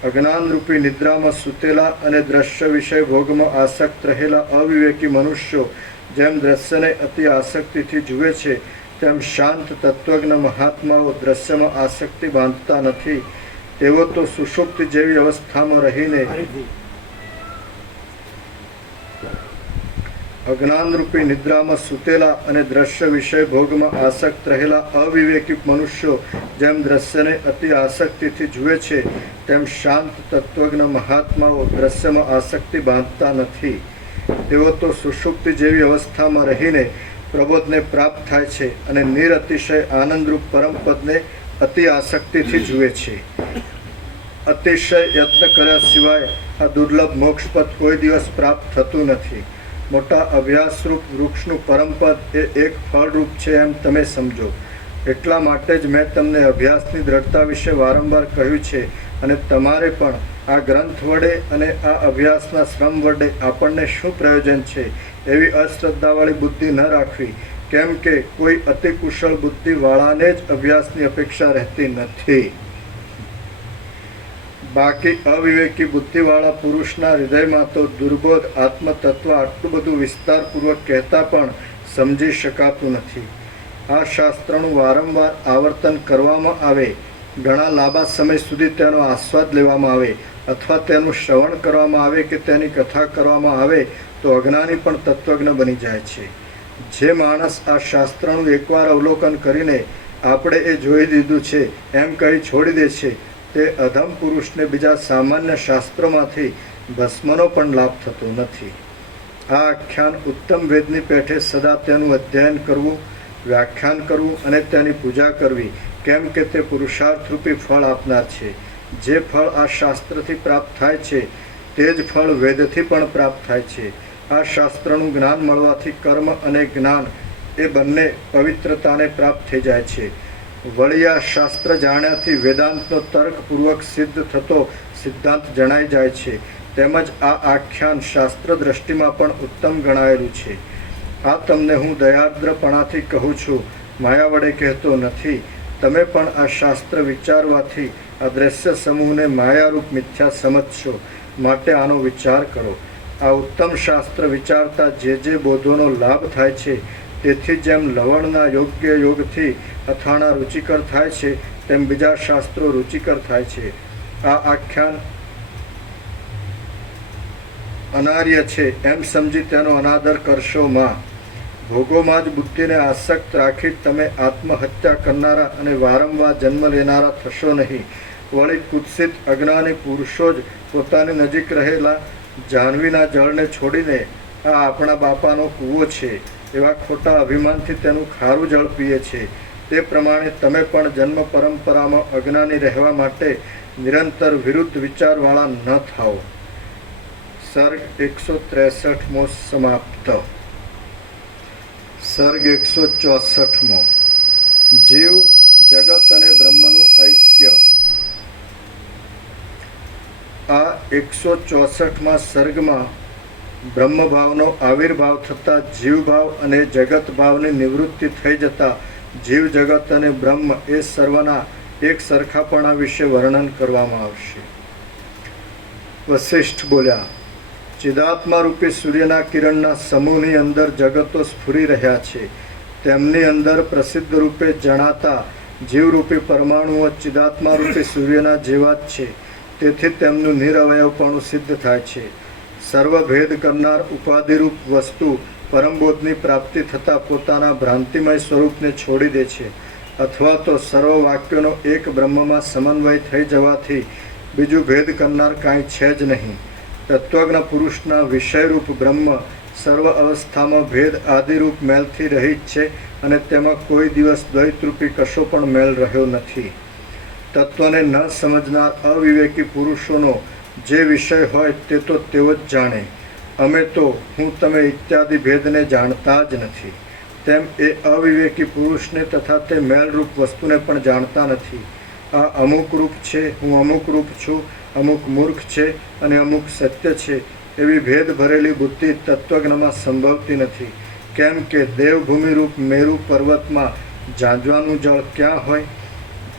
અજ્ઞાનરૂપી નિદ્રામાં સૂતેલા અને દ્રશ્ય વિષય ભોગમાં આસક્ત રહેલા અવિવેકી મનુષ્યો જેમ દ્રશ્યને અતિ આસક્તિથી જુએ છે, તેમ શાંત તત્વજ્ઞ મહાત્માઓ દ્રશ્યમાં આસક્તિ બાંધતા નથી. તેઓ તો સુષુપ્તિ જેવી અવસ્થામાં રહીને અજ્ઞાનરૂપી નિદ્રામાં સૂતેલા અને દ્રશ્ય વિષય ભોગમાં આસક્ત રહેલા અવિવેકી મનુષ્યો જેમ દ્રશ્યને અતિ આસક્તિથી જુએ છે, તેમ શાંત તત્વજ્ઞ મહાત્માઓ દ્રશ્યમાં આસક્તિ બાંધતા નથી. તેઓ તો સુષુપ્તિ જેવી અવસ્થામાં રહીને પ્રબોધને પ્રાપ્ત થાય છે અને નિરતિશય આનંદરૂપ પરમપદને અતિ આસક્તિથી જુએ છે. અતિશય યત્ન કર્યા સિવાય આ દુર્લભ મોક્ષપદ કોઈ દિવસ પ્રાપ્ત થતું નથી. મોટા અભ્યાસરૂપ વૃક્ષનું પરમપદ એ એક ફળરૂપ છે એમ તમે સમજો. એટલા માટે જ મેં તમને અભ્યાસની દ્રઢતા વિશે વારંવાર કહ્યું છે અને તમારે પણ આ ગ્રંથ વડે અને આ અભ્યાસના શ્રમ વડે આપણને શું પ્રયોજન છે એવી અશ્રદ્ધાવાળી બુદ્ધિ ન રાખવી, કેમ કે કોઈ અતિ કુશળ બુદ્ધિવાળાને જ અભ્યાસની અપેક્ષા રહેતી નથી. બાકી અવિવેકી બુદ્ધિવાળા પુરુષના હૃદયમાં તો દુર્બોધ આત્મતત્વ આટલું બધું વિસ્તારપૂર્વક કહેતા પણ સમજી શકાતું નથી. આ શાસ્ત્રનું વારંવાર આવર્તન કરવામાં આવે, ઘણા લાંબા સમય સુધી તેનો આસ્વાદ લેવામાં આવે અથવા તેનું શ્રવણ કરવામાં આવે કે તેની કથા કરવામાં આવે તો અજ્ઞાની પણ તત્વજ્ઞ બની જાય છે. જે માણસ આ શાસ્ત્રનું એકવાર અવલોકન કરીને આપણે એ જોઈ દીધું છે એમ કહી છોડી દે છે, તે અધમ પુરુષને બીજા સામાન્ય શાસ્ત્રોમાંથી ભસ્મનો પણ લાભ થતો નથી. આ આખ્યાન ઉત્તમ વેદની પેઠે સદા તેનું અધ્યયન કરવું, વ્યાખ્યાન કરવું અને તેની પૂજા કરવી, કેમ કે તે પુરુષાર્થરૂપી ફળ આપનાર છે. જે ફળ આ શાસ્ત્રથી પ્રાપ્ત થાય છે તે જ ફળ વેદથી પણ પ્રાપ્ત થાય છે. આ શાસ્ત્રનું જ્ઞાન મળવાથી કર્મ અને જ્ઞાન એ બંને પવિત્રતાને પ્રાપ્ત થઈ જાય છે. વળી આ શાસ્ત્ર જાણ્યાથી વેદાંતનો તર્કપૂર્વક સિદ્ધ થતો સિદ્ધાંત જણાઈ જાય છે. તેમજ આ આખ્યાન શાસ્ત્ર દ્રષ્ટિમાં પણ ઉત્તમ ગણાયેલું છે. આ તમને હું દયાર્દ્રપણાથી કહું છું, માયા વડે કહેતો નથી. તમે પણ આ શાસ્ત્ર વિચારવાથી આ દ્રશ્ય સમૂહને માયારૂપ મિથ્યા સમજશો. માટે આનો વિચાર કરો. આ ઉત્તમ શાસ્ત્ર વિચારતા જે બોધોનો લાભ થાય છે, તેથી જેમ લવણના યોગ્ય યોગથી અથાણા રુચિકર થાય છે, તેમ બીજા શાસ્ત્રો રુચિકર થાય છે. આ આખ્યાન અનાર્ય છે એમ સમજી તેનો અનાદર કરશો માં. ભોગોમાં જ બુદ્ધિને આસક્ત રાખી તમે આત્મહત્યા કરનારા અને વારંવાર જન્મ લેનારા થશો નહીં. વળી કુત્સિત અજ્ઞાની પુરુષો જ પોતાની નજીક રહેલા જાહ્નવીના જળને છોડીને આ આપણા બાપાનો કૂવો છે એવા ખોટા અભિમાનથી તેનું ખારું જળ પીએ છે. તે પ્રમાણે તમે પણ જન્મ પરંપરામાં અજ્ઞાની રહેવા માટે નિરંતર વિરુદ્ધ વિચારવાળા ન થાઓ. સર્ગ 163મો સમાપ્ત. સર્ગ 164મો. જીવ જગત અને બ્રહ્મનું ઐક્ય. આ 164મા સર્ગમાં બ્રહ્મભાવનો આવિર્ભાવ થતાં જીવભાવ અને જગત ભાવની નિવૃત્તિ થઈ જતાં જીવ જગત અને બ્રહ્મ એ સર્વના એક સરખાપણા વિશે વર્ણન કરવામાં આવશે. વસિષ્ઠ બોલ્યા, ચિદાત્મા રૂપી સૂર્યના કિરણના સમૂહની અંદર જગતો સ્ફુરી રહ્યા છે. તેમની અંદર પ્રસિદ્ધ રૂપે જણાતા જીવરૂપી પરમાણુઓ ચિદાત્મા રૂપી સૂર્યના જેવા જ છે. તેથી તેમનું નિરવયવપણું સિદ્ધ થાય છે. સર્વભેદ કરનાર ઉપાધિરૂપ વસ્તુ પરમબોધની પ્રાપ્તિ થતાં પોતાના ભ્રાંતિમય સ્વરૂપને છોડી દે છે, અથવા તો સર્વ વાક્યોનો એક બ્રહ્મમાં સમન્વય થઈ જવાથી બીજું ભેદ કરનાર કાંઈ છે જ નહીં. તત્વજ્ઞ પુરુષના વિષયરૂપ બ્રહ્મ સર્વ અવસ્થામાં ભેદ આદિરૂપ મેલથી રહિત છે અને તેમાં કોઈ દિવસ દ્વૈતરૂપી કશો પણ મેલ રહ્યો નથી. તત્વને ન સમજનાર અવિવેકી પુરુષોનો જે વિષય હોય તે તો તેઓ જ જાણે. અમે તો હું તમે ઇત્યાદિ ભેદને જાણતા જ નથી. તેમ એ અવિવેકી પુરુષને તથા તે મેલરૂપ વસ્તુને પણ જાણતા નથી. આ અમુક રૂપ છે, હું અમુક રૂપ છું, અમુક મૂર્ખ છે અને અમુક સત્ય છે એવી ભેદ ભરેલી બુદ્ધિ તત્વજ્ઞમાં સંભવતી નથી. કેમ કે દેવભૂમિ રૂપ મેરુ પર્વતમાં ઝાંઝવાનું જળ ક્યાં હોય?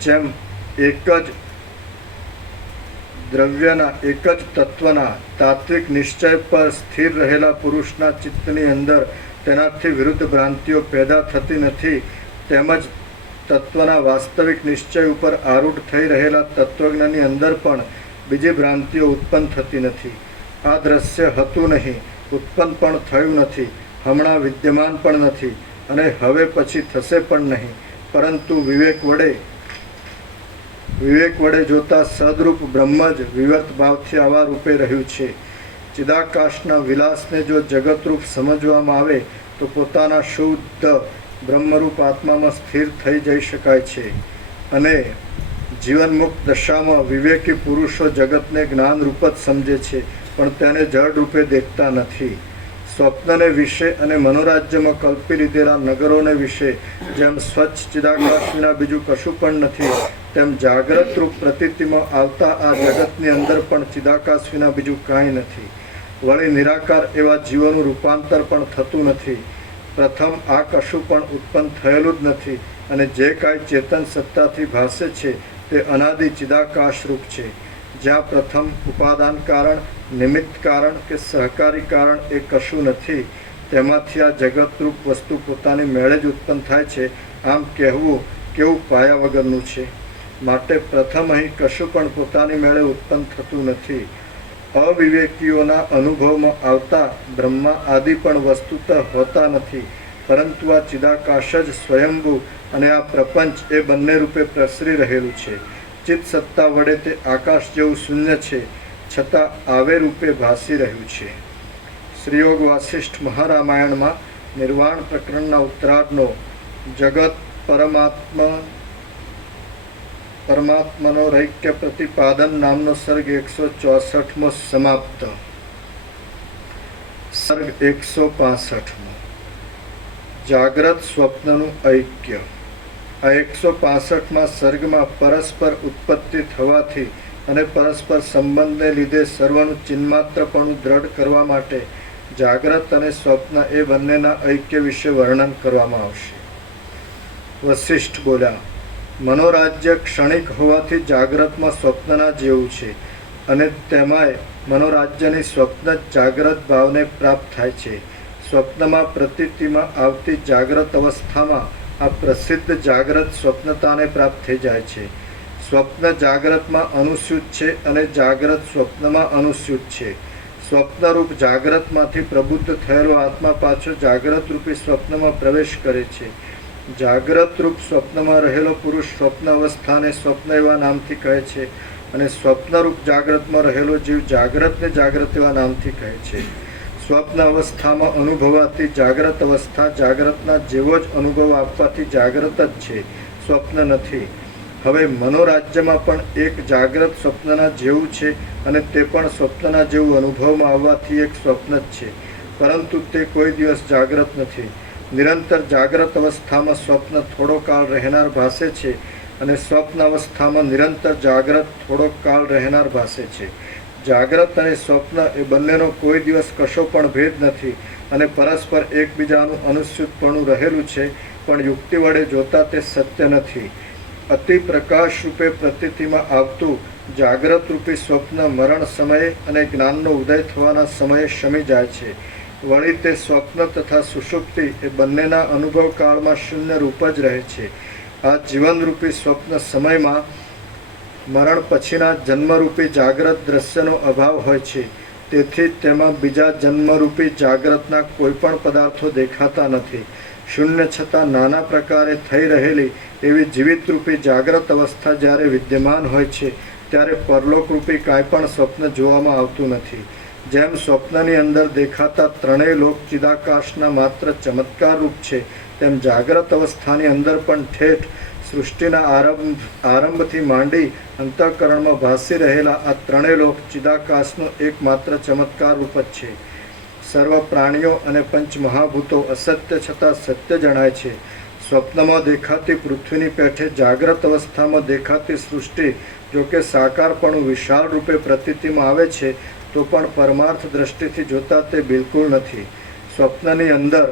જેમ એક જ દ્રવ્યના એક જ તત્વના તાત્વિક નિશ્ચય પર સ્થિર રહેલા પુરુષના ચિત્તની અંદર તેનાથી વિરુદ્ધ ભ્રાંતિઓ પેદા થતી નથી, તેમજ તત્વના વાસ્તવિક નિશ્ચય ઉપર આરૂઢ થઈ રહેલા તત્વજ્ઞની અંદર પણ બીજી ભ્રાંતિઓ ઉત્પન્ન થતી નથી. આ દ્રશ્ય હતું નહીં, ઉત્પન્ન પણ થયું નથી, હમણાં વિદ્યમાન પણ નથી અને હવે પછી થશે પણ નહીં, પરંતુ વિવેક વડે જોતા સદરૂપ બ્રહ્મ જ વિવર્ત ભાવથી આવા રૂપે રહ્યું છે. ચિદાકાશના વિલાસને જો જગતરૂપ સમજવામાં આવે તો પોતાના શુદ્ધ બ્રહ્મરૂપ આત્મામાં સ્થિર થઈ જઈ શકાય છે અને જીવનમુક્ત દશામાં વિવેકી પુરુષો જગતને જ્ઞાનરૂપ જ સમજે છે, પણ તેને જડ રૂપે દેખતા નથી. સ્વપ્નને વિશે અને મનોરાજ્યમાં કલ્પી લીધેલા નગરોને વિશે જેમ સ્વચ્છ ચિદાકાશ વિના બીજું કશું પણ નથી, તેમ જાગ્રત રૂપ પ્રતીતિમાં આવતા આ જગતની અંદર પણ ચિદાકાશ વિના બીજું કાંઈ નથી. વળી નિરાકાર એવા જીવોનું રૂપાંતર પણ થતું નથી. પ્રથમ આ કશું પણ ઉત્પન્ન થયેલું જ નથી અને જે કાંઈ ચેતન સત્તાથી ભાસે છે તે અનાદિ ચિદાકાશ રૂપ છે. જ્યાં પ્રથમ ઉપાદાન કારણ, નિમિત્ત કારણ કે સહકારી કારણ એ કશું નથી, તેમાંથી આ જગતરૂપ વસ્તુ પોતાની મેળે જ ઉત્પન્ન થાય છે. આમ કહેવું કેવું પાયા વગરનું છે. માટે પ્રથમ અહીં કશું પણ પોતાની મેળે ઉત્પન્ન થતું નથી. અવિવેકીઓના અનુભવમાં આવતા બ્રહ્મા આદિ પણ વસ્તુતઃ હોતા નથી, પરંતુ આ ચિદાકાશ જ સ્વયંભૂ અને આ પ્રપંચ એ બંને રૂપે પ્રસરી રહેલું છે. ચિત્ત સત્તા વડે તે આકાશ જેવું શૂન્ય છે, છતાં આવે રૂપે ભાસી રહ્યું છે. શ્રીયોગ વાસિષ્ઠ મહારામાયણમાં નિર્વાણ પ્રકરણના ઉત્તરાર્ધનો જગત પરમાત્મનો રૈક્ય પ્રતિપાદન નામનો સર્ગ 164મો સમાપ્ત. સર્ગ 165મો જાગ્રત સ્વપ્નનું ઐક્ય. આ 165મા સર્ગમાં પરસ્પર ઉત્પત્તિ થવાથી અને પરસ્પર સંબંધને લીધે સર્વનું ચિન્માત્રપણું દ્રઢ કરવા માટે જાગ્રત અને સ્વપ્ન એ બંનેના ઐક્ય વિશે વર્ણન કરવામાં આવશે. વસિષ્ઠ બોલ્યા, મનોરાજ્ય ક્ષણિક હોવાથી જાગ્રતમાં સ્વપ્નના જેવું છે અને તેમાંય મનોરાજ્યની સ્વપ્ન જ જાગ્રત ભાવને પ્રાપ્ત થાય છે. સ્વપ્નમાં પ્રતીતિમાં આવતી જાગ્રત અવસ્થામાં આ પ્રસિદ્ધ જાગ્રત સ્વપ્નતાને પ્રાપ્ત થઈ જાય છે. સ્વપ્ન જાગ્રતમાં અનુસ્યુત છે અને જાગ્રત સ્વપ્નમાં અનુસ્યુત છે. સ્વપ્નરૂપ જાગ્રતમાંથી પ્રબુદ્ધ થયેલો આત્મા પાછો જાગ્રત રૂપી સ્વપ્નમાં પ્રવેશ કરે છે. જાગ્રત રૂપ સ્વપ્નમાં રહેલો પુરુષ સ્વપ્ન અવસ્થાને સ્વપ્ન એવા નામથી કહે છે અને સ્વપ્નરૂપ જાગ્રતમાં રહેલો જીવ જાગ્રતને જાગ્રત એવા નામથી કહે છે. સ્વપ્ન અવસ્થામાં અનુભવાતી જાગ્રત અવસ્થા જાગ્રતના જેવો જ અનુભવ આપવાથી જાગ્રત જ છે, સ્વપ્ન નથી. હવે મનોરાજ્યમાં પણ એક જાગ્રત સ્વપ્નના જેવું છે અને તે પણ સ્વપ્નના જેવું અનુભવમાં આવવાથી એક સ્વપ્ન જ છે, પરંતુ તે કોઈ દિવસ જાગ્રત નથી. નિરંતર જાગ્રત અવસ્થામાં સ્વપ્ન થોડો કાળ રહેનાર ભાસે છે અને સ્વપ્ન અવસ્થામાં નિરંતર જાગ્રત થોડો કાળ રહેનાર ભાસે છે. જાગ્રત અને સ્વપ્ન એ બંનેનો કોઈ દિવસ કશો પણ ભેદ નથી અને પરસ્પર એકબીજાનું અનુસ્યુતપણું રહેલું છે, પણ યુક્તિ વડે જોતા તે સત્ય નથી. અતિ પ્રકાશ રૂપે પ્રતીતિમાં આવતું જાગ્રત રૂપી સ્વપ્ન મરણ સમયે અને જ્ઞાનનો ઉદય થવાના સમયે શમી જાય છે. વળી તે સ્વપ્ન તથા સુષુપ્તિ એ બંનેના અનુભવ કાળમાં શૂન્ય રૂપ જ રહે છે. આ જીવનરૂપી સ્વપ્ન સમયમાં મરણ પછીના જન્મરૂપી જાગ્રત દ્રશ્યનો અભાવ હોય છે, તેથી તેમાં બીજા જન્મરૂપી જાગ્રતના કોઈ પણ પદાર્થો દેખાતા નથી. શૂન્ય છતાં નાના પ્રકારે થઈ રહેલી એવી જીવિતરૂપી જાગ્રત અવસ્થા જ્યારે વિદ્યમાન હોય છે ત્યારે પરલોકરૂપી કાંઈ પણ સ્વપ્ન જોવામાં આવતું નથી. જેમ સ્વપ્નની અંદર દેખાતા ત્રણેય લોક ચિદાકાશના માત્ર ચમત્કાર રૂપ છે, તેમ જાગ્રત અવસ્થાની અંદર પણ ઠેઠ સૃષ્ટિના આરંભથી માંડી અંતઃકરણમાં ભાસી રહેલા આ ત્રણેય લોક ચિદાકાશનો એકમાત્ર ચમત્કાર રૂપ જ છે. સર્વ પ્રાણીઓ અને પંચમહાભૂતો અસત્ય છતાં સત્ય જણાય છે. સ્વપ્નમાં દેખાતી પૃથ્વીની પેઠે જાગ્રત અવસ્થામાં દેખાતી સૃષ્ટિ જો કે સાકારપણું વિશાળ રૂપે પ્રતીતિમાં આવે છે, તો પણ પરમાર્થ દ્રષ્ટિથી જોતા તે બિલકુલ નથી. સ્વપ્નની અંદર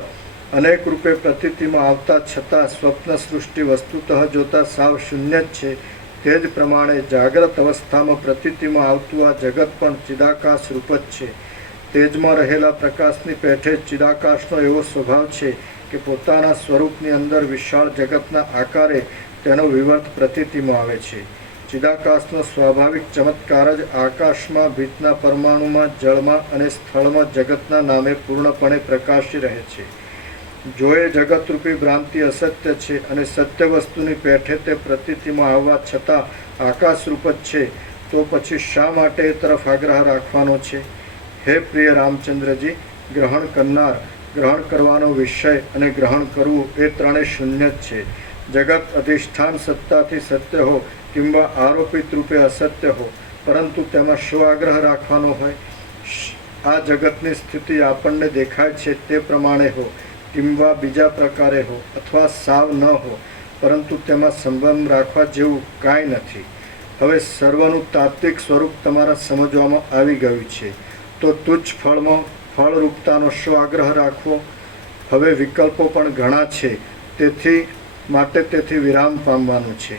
અનેક રૂપે પ્રતીતિમાં આવતા છતાં સ્વપ્ન સૃષ્ટિ વસ્તુતઃ જોતા સાવ શૂન્ય જ છે. તે જ પ્રમાણે જાગ્રત અવસ્થામાં પ્રતીતિમાં આવતું આ જગત પણ ચિદાકાશ રૂપ જ છે. તેજમાં રહેલા પ્રકાશની પેઠે ચિદાકાશનો એવો સ્વભાવ છે કે પોતાના સ્વરૂપની અંદર વિશાળ જગતના આકારે તેનો વિવર્ત પ્રતીતિમાં આવે છે. ચિદાકાશનો સ્વાભાવિક ચમત્કાર જ આકાશમાં, ભીતના પરમાણુમાં, જળમાં અને સ્થળમાં જગતના નામે પૂર્ણપણે પ્રકાશી રહે છે. જો એ જગતરૂપી ભ્રાંતિ અસત્ય છે અને સત્ય વસ્તુની પેઠે તે પ્રતીતિમાં આવવા છતાં આકાશરૂપ જ છે, તો પછી શા માટે એ તરફ આગ્રહ રાખવાનો છે? હે પ્રિય રામચંદ્રજી, ગ્રહણ કરનાર, ગ્રહણ કરવાનો વિષય અને ગ્રહણ કરવું એ ત્રણેય શૂન્ય જ છે. જગત અધિષ્ઠાન સત્તાથી સત્ય હો કિંવા આરોપિત રૂપે અસત્ય હો, પરંતુ તેમાં શો આગ્રહ રાખવાનો હોય? આ જગતની સ્થિતિ આપણને દેખાય છે તે પ્રમાણે હો કિંવા બીજા પ્રકારે હો અથવા સાવ ન હો, પરંતુ તેમાં સંબંધ રાખવા જેવું કાંઈ નથી. હવે સર્વનું તાત્વિક સ્વરૂપ તમારા સમજવામાં આવી ગયું છે, તો તુચ્છ ફળમાં ફળરૂપતાનો શો આગ્રહ રાખવો? હવે વિકલ્પો પણ ઘણા છે, તેથી વિરામ પામવાનું છે.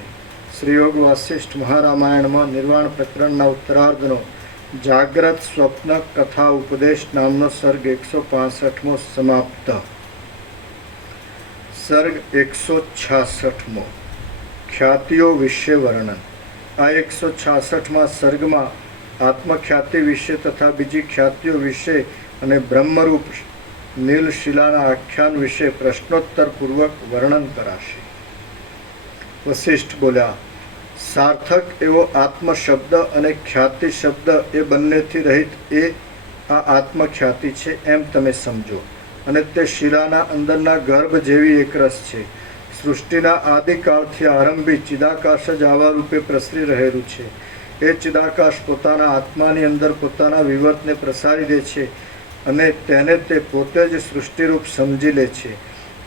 શ્રી યોગ વાસિષ્ઠ મહારામાયણમાં નિર્વાણ પ્રકરણના ઉત્તરાર્ધનો જાગ્રત સ્વપ્ન કથા ઉપદેશ નામનો સર્ગ 165મો સમાપ્ત. સર્ગ 166મો ખ્યાતિઓ વિશે વર્ણન. આ 166મા સર્ગમાં આત્મખ્યાતિ વિશે તથા બીજી ખ્યાતિઓ વિશે અને બ્રહ્મરૂપ નીલશિલાના આખ્યાન વિશે પ્રશ્નોત્તરપૂર્વક વર્ણન કરાશે. વસિષ્ઠ બોલ્યા, સાર્થક એવો આત્મ શબ્દ અને ખ્યાતિ શબ્દ એ બંનેથી રહિત એ આ આત્મખ્યાતિ છે એમ તમે સમજો, અને તે શિલાના અંદરના ગર્ભ જેવી એકરસ છે. સૃષ્ટિના આદિકાળથી આરંભી ચિદાકાશ જ આવા રૂપે પ્રસરી રહેલું છે. એ ચિદાકાશ પોતાના આત્માની અંદર પોતાના વિવર્તને પ્રસારી દે છે અને તેને તે પોતે જ સૃષ્ટિરૂપ સમજી લે છે.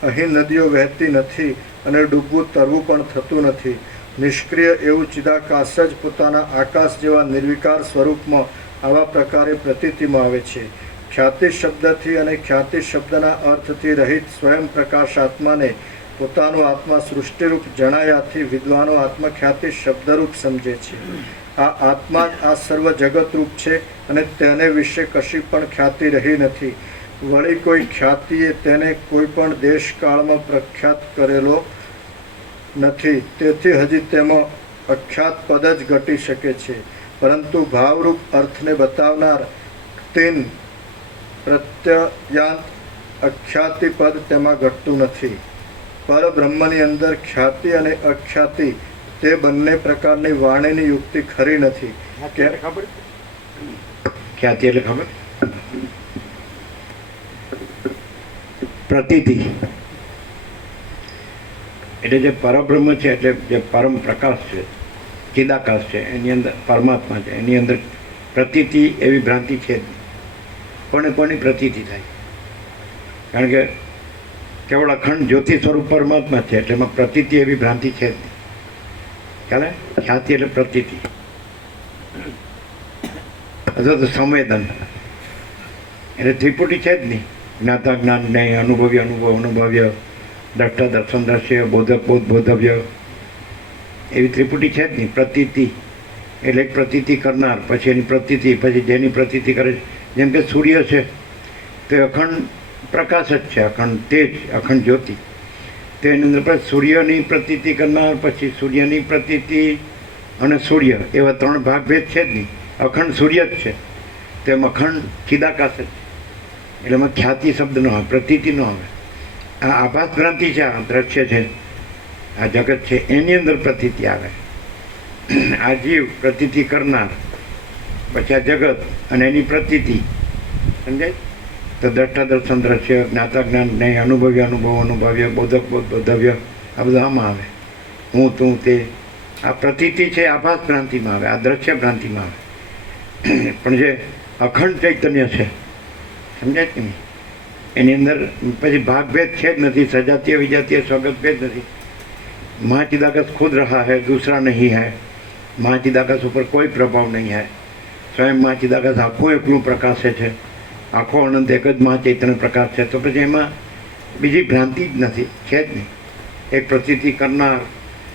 અહીં નદીઓ વહેતી નથી અને ડૂબવું તરવું પણ થતું નથી. નિષ્ક્રિય એવું ચિદાકાશ જ પોતાના આકાશ જેવા નિર્વિકાર સ્વરૂપમાં આવા પ્રકારે પ્રતીતિમાં આવે છે. ખ્યાતિ શબ્દથી અને ખ્યાતિ શબ્દના અર્થથી રહિત સ્વયં પ્રકાશ આત્માને પોતાનો આત્મા સૃષ્ટિરૂપ જણાયાથી વિદ્વાનો આત્મખ્યાતિ શબ્દરૂપ સમજે છે. આ આત્મા જ આ સર્વ જગતરૂપ છે અને તેને વિશે કશી પણ ખ્યાતિ રહી નથી. વળી કોઈ ખ્યાતિએ તેને કોઈ પણ દેશકાળમાં પ્રખ્યાત કરેલો નથી, તેથી હજી તેમાં અખ્યાત પદ જ ઘટી શકે છે. પરંતુ ભાવરૂપ અર્થને બતાવનાર તીન પ્રત્યયાંત અખ્યાતિ પદ તેમાં ઘટતું નથી. પરબ્રહ્મની અંદર ખ્યાતિ અને અખ્યાતિ તે બંને પ્રકારની વાણીની યુક્તિ ખરી નથી. ખબર ખ્યાતિ એટલે ખબર? પ્રતીતિ એટલે જે પરબ્રહ્મ છે, એટલે જે પરમ પ્રકાશ છે, ચિદાકાશ છે, એની અંદર પરમાત્મા છે, એની અંદર પ્રતીતિ એવી ભ્રાંતિ છે જ નહીં. કોની પ્રતીતિ થાય? કારણ કે કેવળ અખંડ જ્યોતિ સ્વરૂપ પરમાત્મા છે, એટલે એમાં પ્રતીતિ એવી ભ્રાંતિ છે જ નહીં. ખ્યાલ? ખ્યાતિ એટલે પ્રતીતિ અથવા તો સંવેદન એટલે ત્રિપુટી છે જ નહીં. જ્ઞાતા જ્ઞાન નહીં, અનુભવી અનુભવ અનુભવ્ય, દ્રષ્ટા દર્શન દ્રશ્ય, બોધક બોધ બોધવ્ય, એવી ત્રિપુટી છે જ નહીં. પ્રતીતિ એટલે એક પ્રતીતિ કરનાર, પછી એની પ્રતીતિ, પછી જેની પ્રતીતિ કરે છે. જેમ કે સૂર્ય છે તે અખંડ પ્રકાશ જ છે, અખંડ તેજ, અખંડ જ્યોતિ. તો એની અંદર પછી સૂર્યની પ્રતીતિ કરનાર, પછી સૂર્યની પ્રતીતિ અને સૂર્ય, એવા ત્રણ ભાગ ભેદ છે જ નહીં. અખંડ સૂર્ય જ છે, તેમ અખંડ ચિદાકાશ જ છે. એટલે એમાં ખ્યાતિ શબ્દ ન આવે, પ્રતીતિ ન આવે. આ આભાસ ભ્રાંતિ છે, આ દ્રશ્ય છે, આ જગત છે, એની અંદર પ્રતીતિ આવે. આ જીવ પ્રતીતિ કરનાર પછી આ જગત અને એની પ્રતીતિ, સમજાય? તો દ્રષ્ટા દર્શન દ્રશ્ય, જ્ઞાતા જ્ઞાન જ્ઞેય, અનુભવ્ય અનુભવ અનુભવ્ય, બોધક બોધ બોધવ્ય, આ બધું આમાં આવે. હું તું તે, આ પ્રતીતિ છે આભાસ ભ્રાંતિમાં આવે, આ દ્રશ્ય ભ્રાંતિમાં આવે. પણ જે અખંડ ચૈતન્ય છે, સમજાય કે નહીં? એની અંદર પછી ભાગભેદ છે જ નથી, સજાતીય વિજાતીય સ્વગત ભેદ નથી. महाचिदाकाश खुद रहा है, दूसरा नहीं है. महाचिदाकाश ઉપર કોઈ પ્રભાવ નહીં है. સ્વયં महाचिदाकाश આખું એકલું પ્રકાશે છે, આખો અનંત એક જ મહાચૈતન્ય પ્રકાશ છે. તો પછી એમાં બીજી ભ્રાંતિ જ નથી, છે જ નહીં. એક પ્રતીતિ કરનાર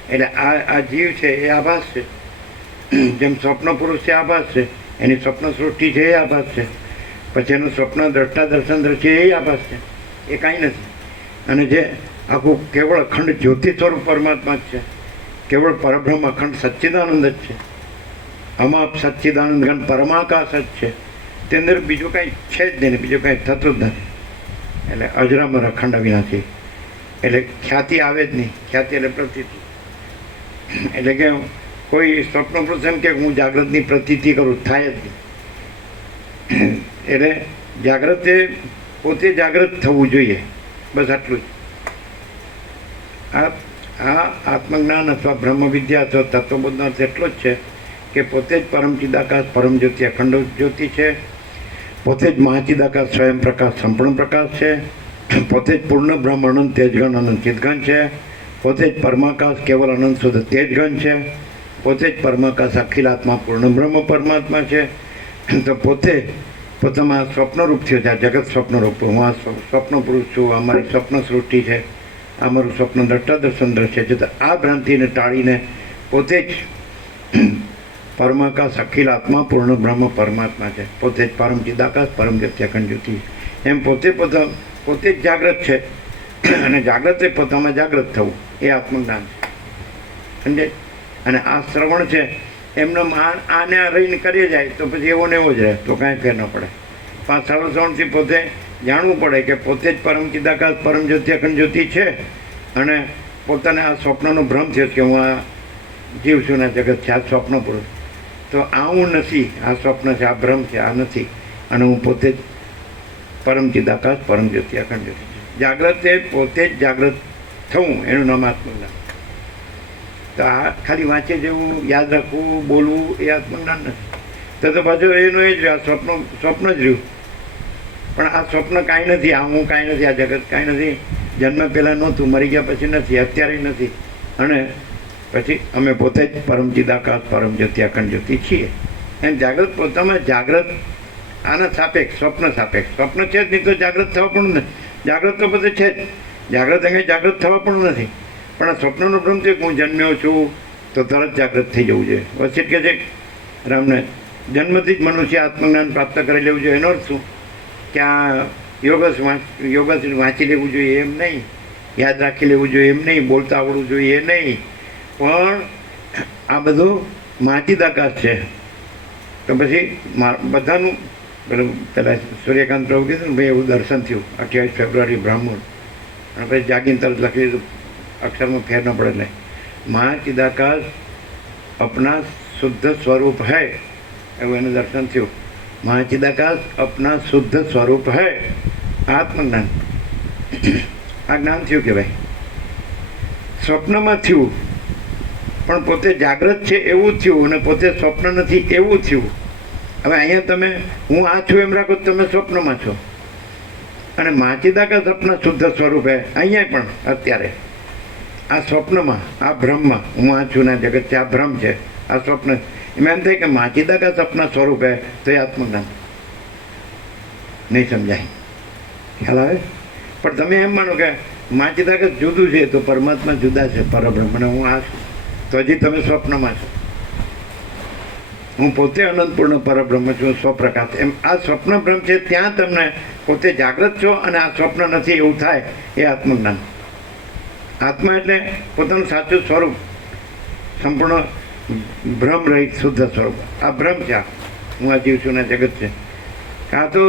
એટલે આ જીવ છે એ આભાસ છે. જેમ સ્વપ્ન પુરુષ છે આભાસ છે, એની સ્વપ્ન સૃષ્ટિ છે એ આભાસ છે, પછી એનું સ્વપ્ન દ્રષ્ટા દર્શન દ્રશ્ય એ આભાસ છે, એ કાંઈ નથી. અને જે આખું કેવળ અખંડ જ્યોતિ સ્વરૂપ પરમાત્મા જ છે, કેવળ પરબ્રહ્મ અખંડ સચ્ચિદાનંદ જ છે, અમાપ સચ્ચિદાનંદ ઘન પરમાકાશ જ છે. તે અંદર બીજું કાંઈ છે જ નહીં, બીજું કાંઈ થતું જ નથી. એટલે અજરામર અખંડ અવિનાશી, એટલે ખ્યાતિ આવે જ નહીં. ખ્યાતિ એટલે પ્રતીતિ. એટલે કે કોઈ સ્વપ્ન પુરુષ એમ કે હું જાગ્રતની પ્રતીતિ કરું, થાય જ નહીં. એટલે જાગ્રતે પોતે જાગ્રત થવું જોઈએ, બસ આટલું જ. આ આત્મજ્ઞાન અથવા બ્રહ્મ વિદ્યા અથવા તત્વબોધનો અર્થ એટલો જ છે કે પોતે જ પરમ ચિદાકાશ પરમ જ્યોતિ અખંડ જ્યોતિ છે, પોતે જ મહાચિદાકાશ સ્વયં પ્રકાશ સંપૂર્ણ પ્રકાશ છે, પોતે જ પૂર્ણ બ્રહ્મ અનંત તેજગણ અનંત ચિદગણ છે, પોતે જ પરમાકાશ કેવલ અનંત શુદ્ધ તેજગણ છે, પોતે જ પરમાકાશ અખિલાત્મા પૂર્ણ બ્રહ્મ પરમાત્મા છે. તો પોતે પોતામાં સ્વપ્નરૂપ થયો છે, આ જગત સ્વપ્નરૂપ. હું આ સ્વપ્ન પુરુષ છું, અમારી સ્વપ્ન સૃષ્ટિ છે, અમારું સ્વપ્ન દ્રષ્ટા દર્શન દ્રશ્ય છે. તો આ ભ્રાંતિને ટાળીને પોતે જ પરમાકાશ અખિલ આત્મા પૂર્ણ બ્રહ્મ પરમાત્મા છે, પોતે જ પરમ ચિદાકાશ પરમ જ્યોતિ અખંડ જ્યોતિ, એમ પોતે જ જાગ્રત છે. અને જાગ્રત એ પોતામાં જાગ્રત થવું એ આત્મજ્ઞાન છે, સમજે? અને આ શ્રવણ છે એમને આને રહીને કરી જાય તો પછી એવો ને એવો જ રહે, તો કાંઈ ફેર ન પડે. 5 શ્રવણથી પોતે જાણવું પડે કે પોતે જ પરમ ચિદાકાશ પરમ જ્યોતિ અખંડ જ્યોતિ છે, અને પોતાને આ સ્વપ્નનો ભ્રમ થયો કે હું આ જીવ છું ને જગત છે, આ સ્વપ્ન પુરુષ. તો આ હું નથી, આ સ્વપ્ન છે, આ ભ્રમ છે, આ નથી. અને હું પોતે જ પરમ ચિદાકાશ પરમ જ્યોતિ અખંડ જ્યોતિ છે. જાગ્રત એ પોતે જ જાગ્રત થવું, એનું નામ આત્મજ્ઞાન. તો આ ખાલી વાંચે જેવું યાદ રાખવું બોલવું એ આત્મજ્ઞાન નથી. તો પાછું એનું એ જ રહ્યું, સ્વપ્ન જ રહ્યું. પણ આ સ્વપ્ન કાંઈ નથી, આ હું કાંઈ નથી, આ જગત કાંઈ નથી. જન્મ પહેલાં નહોતું, મરી ગયા પછી નથી, અત્યારે નથી. અને પછી અમે પોતે જ પરમ ચિદાકાશ પરમ જ્યોતિ અખંડ જ્યોતિ છીએ. એમ જાગ્રત પોતામાં જાગ્રત, આના સાપેક્ષ સ્વપ્ન સાપેક્ષ. સ્વપ્ન છે જ નહીં તો જાગ્રત થવા પણ નથી. જાગ્રત તો બધે છે જ, જાગ્રત અંગે જાગ્રત થવા પણ નથી. પણ આ સ્વપ્નનો ભ્રમ છે કે હું જન્મ્યો છું તો તરત જાગ્રત થઈ જવું જોઈએ. વચ્ચે કે છે રામને જન્મથી જ મનુષ્ય આત્મજ્ઞાન પ્રાપ્ત કરી લેવું જોઈએ. એનો અર્થ શું? કે આ યોગસ વાંચી લેવું જોઈએ એમ નહીં, યાદ રાખી લેવું જોઈએ એમ નહીં, બોલતા આવડવું જોઈએ એ નહીં. પણ આ બધું માચિદાકાશ છે. તો પછી બધાનું પેલા સૂર્યકાંત પ્રભુ કીધું ને ભાઈ, એવું દર્શન થયું 28 ફેબ્રુઆરી બ્રાહ્મણ, અને પછી જાગીને તરત લખી દીધું, અક્ષરમાં ફેર ન પડે. એટલે મહાચિદાકાશ અપના શુદ્ધ સ્વરૂપ હૈ, એવું એનું દર્શન થયું. મહાચિદાકાશ અપના શુદ્ધ સ્વરૂપ હૈ, આત્મજ્ઞાન. આ જ્ઞાન થયું કે ભાઈ સ્વપ્નમાં થયું, પણ પોતે જાગ્રત છે એવું થયું, અને પોતે સ્વપ્ન નથી એવું થયું. હવે અહીંયા તમે હું આ છું એમ રાખો, તમે સ્વપ્નમાં છો. અને મહાચિદાકાશ અપના શુદ્ધ સ્વરૂપ હે, અહીંયા પણ અત્યારે આ સ્વપ્નમાં, આ ભ્રમમાં હું આ છું ને જગત છે, આ ભ્રમ છે, આ સ્વપ્ન. એમાં એમ થાય કે માચિદાકાશ અપના સ્વરૂપ હે, તો એ આત્મજ્ઞાન નહીં સમજાય. ખ્યાલ આવે? પણ તમે એમ માનો કે માચિદાકાશ જુદું છે તો પરમાત્મા જુદા છે, પરબ્રહ્મ, અને હું આ છું, તો હજી તમે સ્વપ્નમાં છો. હું પોતે અનંતપૂર્ણ પરબ્રહ્મ છું, સ્વપ્રકાશ. એમ આ સ્વપ્ન બ્રહ્મ છે, ત્યાં તમને પોતે જાગ્રત છો અને આ સ્વપ્ન નથી એવું થાય, એ આત્મજ્ઞાન. આત્મા એટલે પોતાનું સાચું સ્વરૂપ, સંપૂર્ણ ભ્રમ રહિત શુદ્ધ સ્વરૂપ. આ ભ્રમ છે, હું આ જીવ છું ને જગત છે. આ તો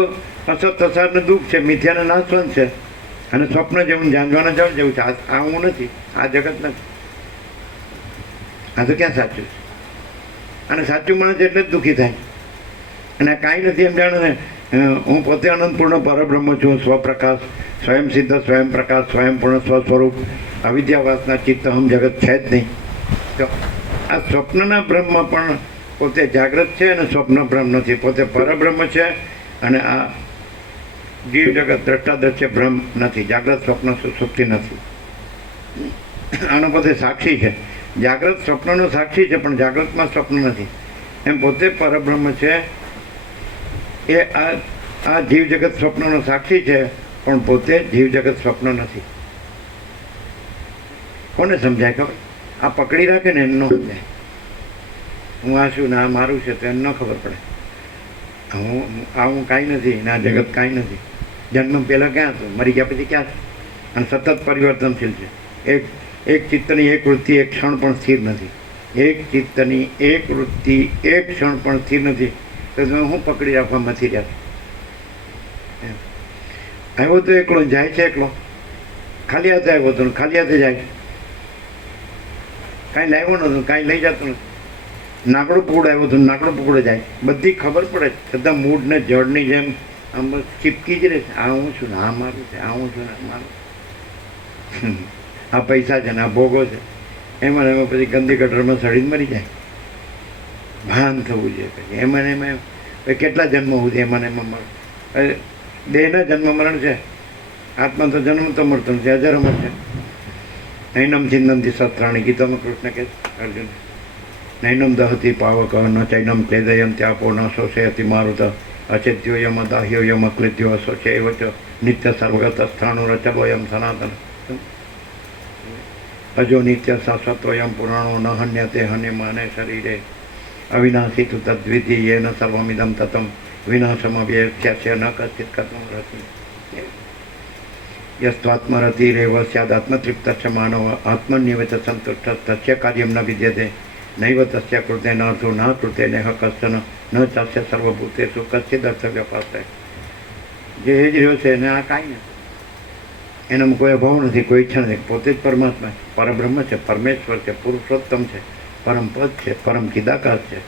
અસત તસાર ને દુઃખ છે, મિથ્યાને નાશવંત છે, અને સ્વપ્ન જેવું જાણવાના જળ જેવું છે. આ હું નથી, આ જગત નથી. આ તો ક્યાં સાચું છે? અને સાચું માણસ એટલે જ દુઃખી થાય. અને કાંઈ નથી એમ જાણે ને હું પોતે અનંતપૂર્ણ પરબ્રહ્મ છું, સ્વપ્રકાશ, સ્વયં સિદ્ધ, સ્વયં પ્રકાશ, સ્વયંપૂર્ણ સ્વસ્વરૂપ, અવિદ્યાવાસના ચિત્ત હમ જગત છે જ નહીં. તો આ સ્વપ્નના બ્રહ્મ પણ પોતે જાગ્રત છે અને સ્વપ્ન બ્રહ્મ નથી, પોતે પરબ્રહ્મ છે અને આ જીવ જગત દ્રષ્ટાદ્રશ્ય બ્રહ્મ નથી, જાગ્રત સ્વપ્ન સુષુપ્તિ નથી. આનો પોતે સાક્ષી છે, જાગ્રત સ્વપ્નનો સાક્ષી છે પણ જાગ્રતમાં સ્વપ્ન નથી. એમ પોતે પરબ્રહ્મ છે, એ આ જીવ જગત સ્વપ્નનો સાક્ષી છે પણ પોતે જીવ જગત સ્વપ્ન નથી. કોને સમજાય ખબર? આ પકડી રાખે ને એમ ન સમજાય. હું આ છું ને આ મારું છે તો એમ ન ખબર પડે. હું કાંઈ નથી ને આ જગત કાંઈ નથી. જન્મ પહેલાં ક્યાં હતું, મરી ગયા પછી ક્યાં છે? અને સતત પરિવર્તનશીલ છે. એક ચિત્તની એક વૃત્તિ એક ક્ષણ પણ સ્થિર નથી. એક ચિત્તની એક વૃત્તિ એક ક્ષણ પણ સ્થિર નથી. તો તમે હું પકડી રાખવા નથી રહ્યા છો? આવ્યો તો એકલો, જાય છે એકલો. ખાલી હાથે આવ્યો હતો, ખાલી હાથે જાય. કાંઈ લાવ્યો નહોતું, કાંઈ લઈ જતો નથી. નાકડું પકડ આવ્યો હતો, નાકડું પકડે જાય. બધી ખબર પડે, છતાં મૂળ ને જળની જેમ આમ બસ ચીપકી જ રહે છે. આ હું છું ને આ મારું છે, આ હું છું ને મારું. આ પૈસા છે ને આ ભોગો છે. એમાં પછી ગંદી ગટરમાં સડીને મરી જાય. ભાન થવું જોઈએ પછી. એમાં કેટલા જન્મ સુધી એમાં મરણ. દેહના જન્મ મરણ છે, આત્મા તો જન્મ તો મળતો નથી, હજારો મળશે. નૈનમ ચિંતનથી શસ્ત્રાણી, ગીતામાં કૃષ્ણ કહે અર્જુન. નૈનમ દહતી પાવક ન ચૈનમ ક્લેદયમ ત્યાપો ન શોષયતિ મારુત અચેત્યો યમ દાહ્યો યમ અક્લિદ્યો અશોચે એવ ચ નિત્ય સર્વગત સ્થાનો રચલોયમ સનાતન અજો નિત્ય શાશ્વતોયમ પુરાણો ન હન્યતે હન્યમાને શરીરે અવિનાશી તુ તદ્વિધિ યેન સર્વમિદમ તતમ વિનાશમવ્યસ્ય ન કશ્ચિત કથમ રતિ યસ્ત્વાત્મરતિરેવ સ્યાદાત્મતૃપ્તસ્ય માનવ આત્મન્યવેત સંતુષ્ટસ્ય કાર્યમ ન વિદ્યતે નૈવ તસ્ય કૃતે ન અર્થો ન કૃતે નેહ કશ્ચન ન ચાસ્ય સર્વભૂતેષુ કશ્ચિદ અર્થવ્યપાસ્તે. જે એ જ રહ્યો છે એને આ કાંઈ નથી, એનામાં કોઈ અભાવ નથી, કોઈ ઈચ્છા નથી. પોતે જ પરમાત્મા છે, પરબ્રહ્મ છે, પરમેશ્વર છે, પુરુષોત્તમ છે, પરમપદ છે, પરમ ચિદાકાશ છે,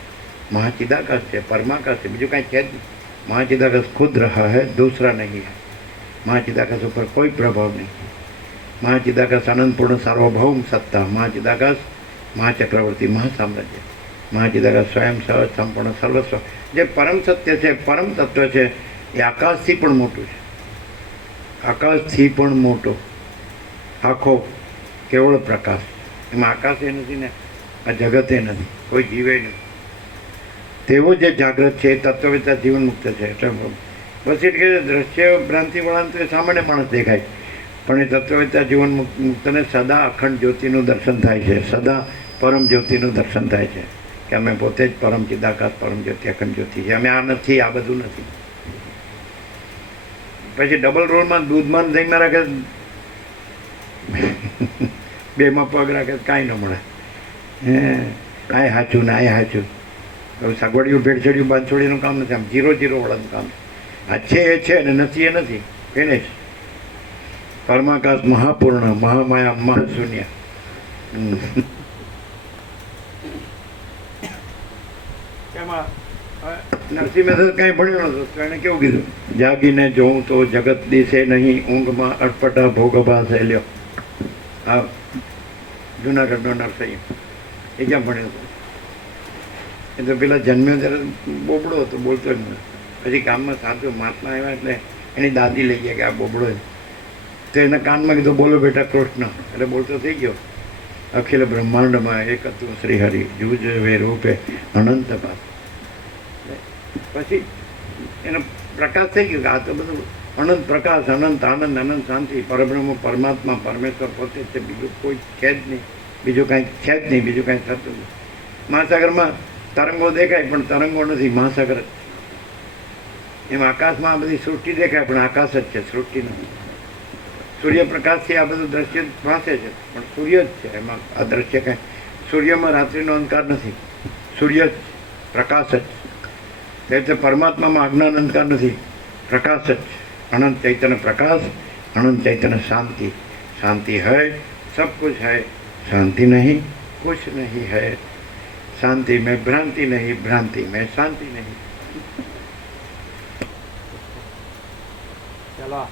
મહાચિદાકાશ છે, પરમાકાશ છે, બીજું કાંઈ છે જ નહીં. મહાચિદાકાશ ખુદ રહા है, दूसरा नहीं है. મહાચિદાકાશ ઉપર કોઈ પ્રભાવ નહીં. મહાચિદાકાશ આનંદપૂર્ણ સાર્વભૌમ સત્તા, મહાચિદાકાશ મહાચક્રવર્તી, મહાસામ્રાજ્ય, મહાચિદાકાશ સ્વયં સહજ સંપૂર્ણ સર્વસ્વ. જે પરમ સત્ય છે, પરમ તત્વ છે, એ આકાશથી પણ મોટું છે. આકાશથી પણ મોટો, આખો કેવળ પ્રકાશ. એમાં આકાશ એ નથી ને આ જગતે નથી, કોઈ જીવે નથી. તેવો જે જાગ્રત છે એ તત્વવેતા જીવન મુક્ત છે. એટલે બસ એટલે કે દ્રશ્ય ભ્રાંતિવાળાને તો એ સામાન્ય માણસ દેખાય, પણ એ તત્વવેતા જીવન મુક્તને સદા અખંડ જ્યોતિનું દર્શન થાય છે, સદા પરમ જ્યોતિનું દર્શન થાય છે કે અમે પોતે જ પરમ ચિદાકાશ, પરમ જ્યોતિ, અખંડ જ્યોતિ છે. અમે આ નથી, આ બધું નથી. પછી ડબલ રોલમાં દૂધમાં દહીંમાં રાખે, બેમાં પગ રાખે, કાંઈ ન મળે. આય હાચું ને આય હાચું. હવે સગવડિયું ભેળસેડિયું બાંધછોડીનું કામ નથી, આમ 0-0 વાળાનું કામ છે. આ છે એ છે ને નથી એ નથી, એને જ પરમાકાશ મહાપૂર્ણ, મહામાયા, મહાશૂન્ય. એમાં નરસિંહ મહેતા કાંઈ ભણ્યો નતો તો એણે કેવું કીધું, જાગીને જોઉં તો જગત દિશે નહીં, ઊંઘમાં અટપટા ભોગભાસ લ્યો. આ જુનાગઢનો નરસિંહ એ ક્યાં ભણ્યો હતો? એ તો પેલા જન્મ્યો ત્યારે બોબડો હતો, બોલતો જ નહીં. પછી ગામમાં સાધુ મહાત્મા આવ્યા એટલે એની દાદી લઈ ગયા કે આ બોબડો છે. તો એના કાનમાં કીધું બોલો બેટા કૃષ્ણ, એટલે બોલતો થઈ ગયો. અખિલ બ્રહ્માંડમાં એક હતું શ્રી હરિ, જુજવે રૂપે અનંત પાસ. પછી એનો પ્રકાશ થઈ ગયો કે આ તો બધું અનંત પ્રકાશ, અનંત આનંદ, અનંત શાંતિ, પરબ્રહ્મ, પરમાત્મા, પરમેશ્વર પોતે છે, બીજું કોઈ છે જ નહીં, બીજું કાંઈ છે જ નહીં, બીજું કાંઈ થતું નહીં. મહાસાગરમાં તરંગો દેખાય પણ તરંગો નથી, મહાસાગર જ છે. એમ આકાશમાં આ બધી સૃષ્ટિ દેખાય પણ આકાશ જ છે, સૃષ્ટિ નથી. સૂર્યપ્રકાશથી આ બધું દ્રશ્ય પાસે છે પણ સૂર્ય જ છે. એમાં આ દ્રશ્ય કાંઈ, સૂર્યમાં રાત્રિનો અંધકાર નથી, સૂર્ય જ પ્રકાશ જ. તે રીતે પરમાત્મામાં અજ્ઞાન અંધકાર નથી, પ્રકાશ જ. अनंत चैतन्य प्रकाश, अनंत चैतन्य शांति. शांति है, सब कुछ है. शांति नहीं, कुछ नहीं है. शांति में भ्रांति नहीं, भ्रांति में शांति नहीं. ચલો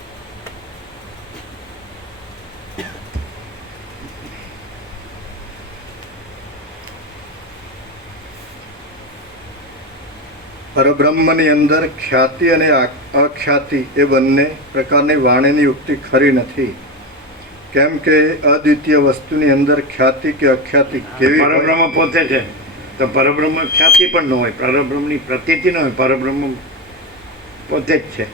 પરબ્રહ્મની અંદર ખ્યાતિ અને અખ્યાતિ એ બંને પ્રકારની વાણીની યુક્તિ ખરી નથી. કેમ કે અદ્વિતીય વસ્તુની અંદર ખ્યાતિ કે અખ્યાતિ કેવી હોય? પરબ્રહ્મ પોતે છે તો પરબ્રહ્મ ખ્યાતિ પણ ન હોય, પરબ્રહ્મની પ્રતીતિ ન હોય, પરબ્રહ્મ પોતે જ છે.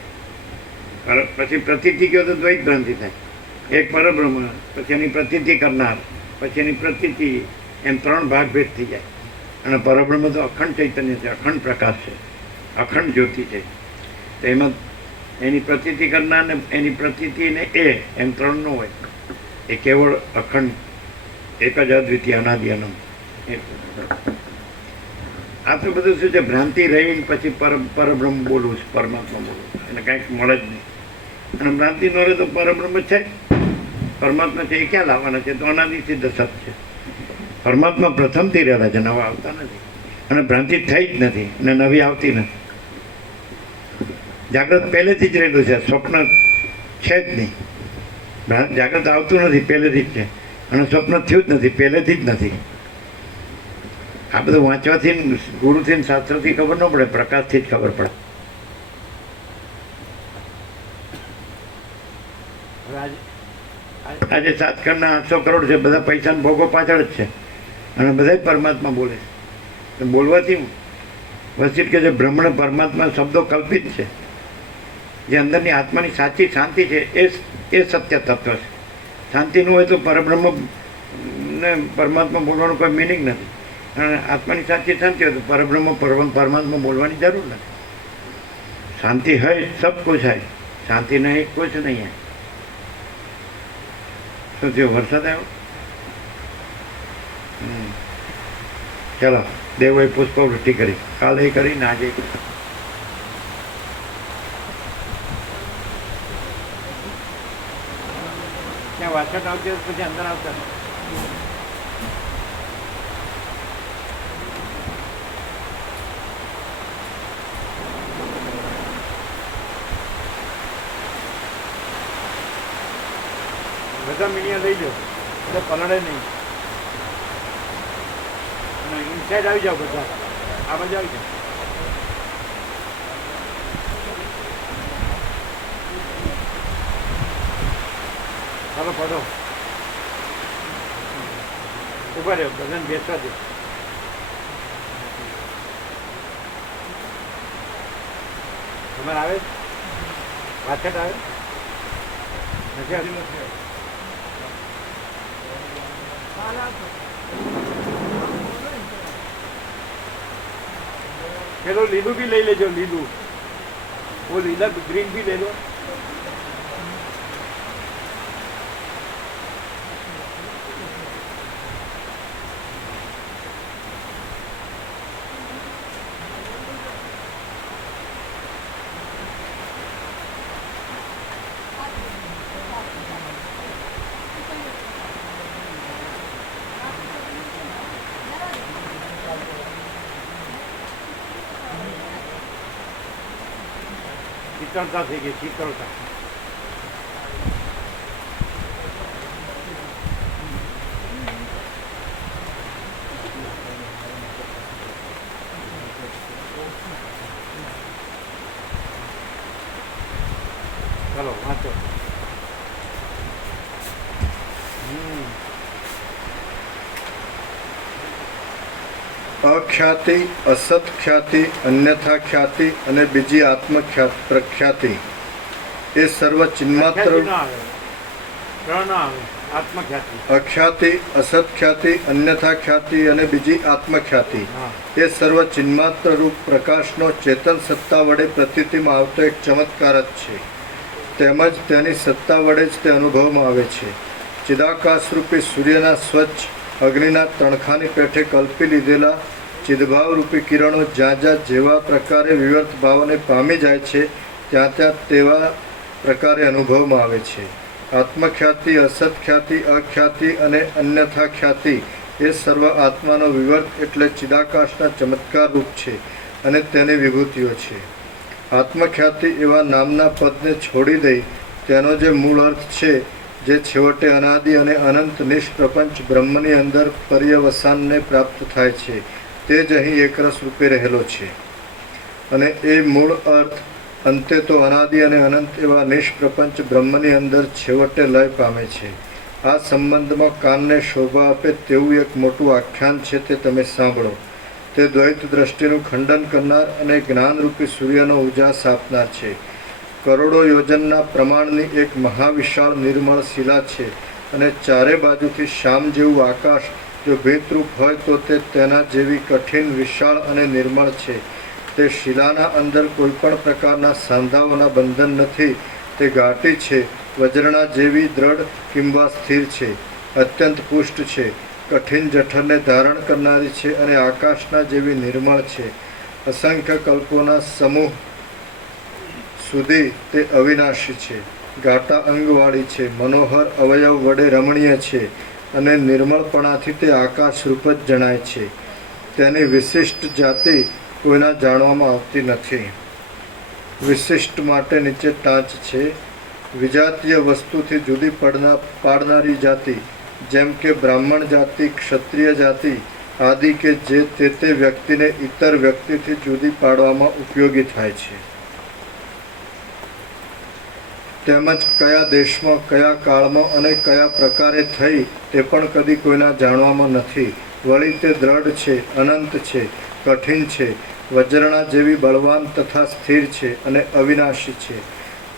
પછી પ્રતીતિ કહો તો દ્વૈત ભ્રાંતિ થાય. એક પરબ્રહ્મ, પછી એની પ્રતીતિ કરનાર, પછી એની પ્રતીતિ, એમ ત્રણ ભાગ ભેદ થઈ જાય. અને પરબ્રહ્મ તો અખંડ ચૈતન્ય છે, અખંડ પ્રકાશ છે, અખંડ જ્યોતિ છે. તો એમાં એની પ્રતીતિ કરનાર ને એની પ્રતીતિ ને એમ ત્રણ ન હોય. એ કેવળ અખંડ એક જ અદ્વિતીય અનાદિ અનંત. આ તો બધું શું છે, ભ્રાંતિ રહીને પછી પરબ્રહ્મ બોલવું છે, પરમાત્મા બોલવું, એને કાંઈક મળે જ નહીં. અને ભ્રાંતિ ન રહે તો પરબ્રહ્મ છે, પરમાત્મા છે, એ ક્યાં લાવવાના છે? તો અનાદિ સિદ્ધ સત છે. પરમાત્મા પ્રથમથી રહેલા છે, નવા આવતા નથી. અને ભ્રાંતિ થઈ જ નથી અને નવી આવતી નથી. જાગ્રત પહેલેથી જ રહેલું છે, સ્વપ્ન છે જ નહીં. જાગ્રત આવતું નથી, પહેલેથી જ છે. અને સ્વપ્ન થયું જ નથી, પહેલેથી જ નથી. આ બધું વાંચવાથી, ગુરુથી, શાસ્ત્રથી ખબર ન પડે, પ્રકાશથી જ ખબર પડે. આજે 7 કરોડના 800 કરોડ છે, બધા પૈસાના ભોગો પાછળ જ છે. અને બધા જ પરમાત્મા બોલે છે. બોલવાથી વસ્તી કે જે બ્રહ્મણ પરમાત્મા શબ્દો કલ્પિત છે. જે અંદરની આત્માની સાચી શાંતિ છે એ સત્ય તત્વ છે. શાંતિ ન હોય તો પરબ્રહ્મ ને પરમાત્મા બોલવાનું કોઈ મિનિંગ નથી. અને આત્માની સાચી શાંતિ હોય તો પરબ્રહ્મ પરમાત્મા બોલવાની જરૂર નથી. શાંતિ હોય સબ કુછ હોય, શાંતિ નહીં કુછ નહીં હોય. શું થયું? વરસાદ આવ્યો? ચાલો, દેવોએ પુષ્પવૃષ્ટિ કરી, કાલે કરીને આજે ત્યાં વાછટ આવતી પછી અંદર આવતા. બધા મીડિયા લઈ જાઓ એટલે પલળે નહીં. અને ઇનસાઇડ આવી જાઓ બધા, આ બાજુ આવી જાઓ. ચાલો પડો, ઉભા રહ્યો, બધાને બેસવા દે. તમારે આવે વાછટ આવે નથી આવતી? પેલો લીલું બી લઈ લેજો, લીલું वो લીલા ગ્રીન બી લઈ લો. શીતળતા થઈ ગઈ, શીતળતા. ચલો વાંચો. અખ્યાતિ, અસત ખ્યાતિ, અન્યથા ખ્યાતિ અને બીજી પ્રખ્યાતિ એ સર્વ ચિન્માત્ર. અખ્યાતિ, અસત ખ્યાતિ, અન્યથા ખ્યાતિ અને બીજી આત્મખ્યાતિ એ સર્વ ચિન્માત્ર રૂપ પ્રકાશનો ચેતન સત્તા વડે પ્રતીતિમાં આવતો એક ચમત્કાર જ છે. તેમજ તેની સત્તા વડે જ તે અનુભવમાં આવે છે. ચિદાકાશરૂપી સૂર્યના સ્વચ્છ અગ્નિના તણખાની પેઠે કલ્પી લીધેલા ચિદભાવરૂપી કિરણો જ્યાં જ્યાં જેવા પ્રકારે વિવર્ત ભાવને પામી જાય છે ત્યાં ત્યાં તેવા પ્રકારે અનુભવમાં આવે છે. આત્મખ્યાતિ, અસત ખ્યાતિ, અખ્યાતિ અને અન્યથા ખ્યાતિ એ સર્વ આત્માનો વિવર્ત એટલે ચિદાકાશના ચમત્કાર રૂપ છે અને તેની વિભૂતિઓ છે. આત્મખ્યાતિ એવા નામના પદને છોડી દઈ તેનો જે મૂળ અર્થ છે, જે છેવટે અનાદિ અને અનંત નિષ્પ્રપંચ બ્રહ્મની અંદર પર્યવસાનને પ્રાપ્ત થાય છે, તે જ અહીં એકરસ રૂપે રહેલો છે. અને એ મૂળ અર્થ અંતે તો અનાદિ અને અનંત એવા નિષ્પ્રપંચ બ્રહ્મની અંદર છેવટે લય પામે છે. આ સંબંધમાં કાનને શોભા આપે તેવું એક મોટું આખ્યાન છે, તે તમે સાંભળો. તે દ્વૈત દ્રષ્ટિનું ખંડન કરનાર અને જ્ઞાનરૂપી સૂર્યનો ઉજાસ આપનાર છે. કરોડો યોજનના પ્રમાણની એક મહાવિશાળ નિર્મળ શિલા છે, અને ચારે બાજુથી શ્યામ જેવું આકાશ જો ભેતરૂપ હોય તો તે તેના જેવી કઠિન, વિશાળ અને નિર્મળ છે. તે શિલાના અંદર કોઈ પણ પ્રકારના સાંધાઓના બંધન નથી. તે ઘાટી છે, વજ્રના જેવી દ્રઢ કિંવા સ્થિર છે, અત્યંત પુષ્ટ છે, કઠિન જઠરને ધારણ કરનારી છે અને આકાશના જેવી નિર્મળ છે. અસંખ્ય કલ્પોના સમૂહ સુધી તે અવિનાશી છે, ઘાટા અંગવાળી છે, મનોહર અવયવ વડે રમણીય છે અને નિર્મળપણાથી તે આકાશરૂપ જ જણાય છે. તેની વિશિષ્ટ જાતિ કોઈના જાણવામાં આવતી નથી. વિશિષ્ટ માટે નીચે ટાંચ છે. વિજાતીય વસ્તુથી જુદી પાડનારી જાતિ, જેમ કે બ્રાહ્મણ જાતિ, ક્ષત્રિય જાતિ આદિ, કે જે તે વ્યક્તિને ઇતર વ્યક્તિથી જુદી પાડવામાં ઉપયોગી થાય છે. તેમજ કયા દેશમાં, કયા કાળમાં અને કયા પ્રકારે થઈ તે પણ કદી કોઈના જાણવામાં નથી. વળી તે દ્રઢ છે, અનંત છે, કઠિન છે, વજ્રના જેવી બળવાન તથા સ્થિર છે અને અવિનાશી છે.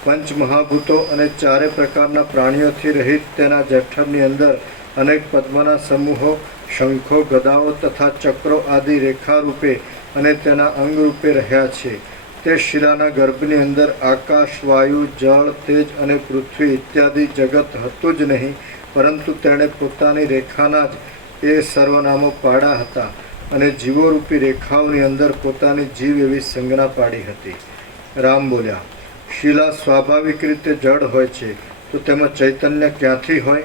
પંચ મહાભૂતો અને ચારે પ્રકારના પ્રાણીઓથી રહિત તેના જઠરની અંદર અનેક પદ્મના સમૂહો, શંખો, ગદાઓ તથા ચક્રો આદિ રેખારૂપે અને તેના અંગરૂપે રહ્યા છે. તે શિલાના ગર્ભની અંદર આકાશ, વાયુ, જળ, તેજ અને પૃથ્વી ઇત્યાદિ જગત હતું જ નહીં, પરંતુ તેણે પોતાની રેખાના જ એ સર્વનામો પાડ્યા હતા અને જીવોરૂપી રેખાઓની અંદર પોતાની જીવ એવી સંજ્ઞા પાડી હતી. રામ બોલ્યા, શિલા સ્વાભાવિક રીતે જડ હોય છે, તો તેમાં ચૈતન્ય ક્યાંથી હોય?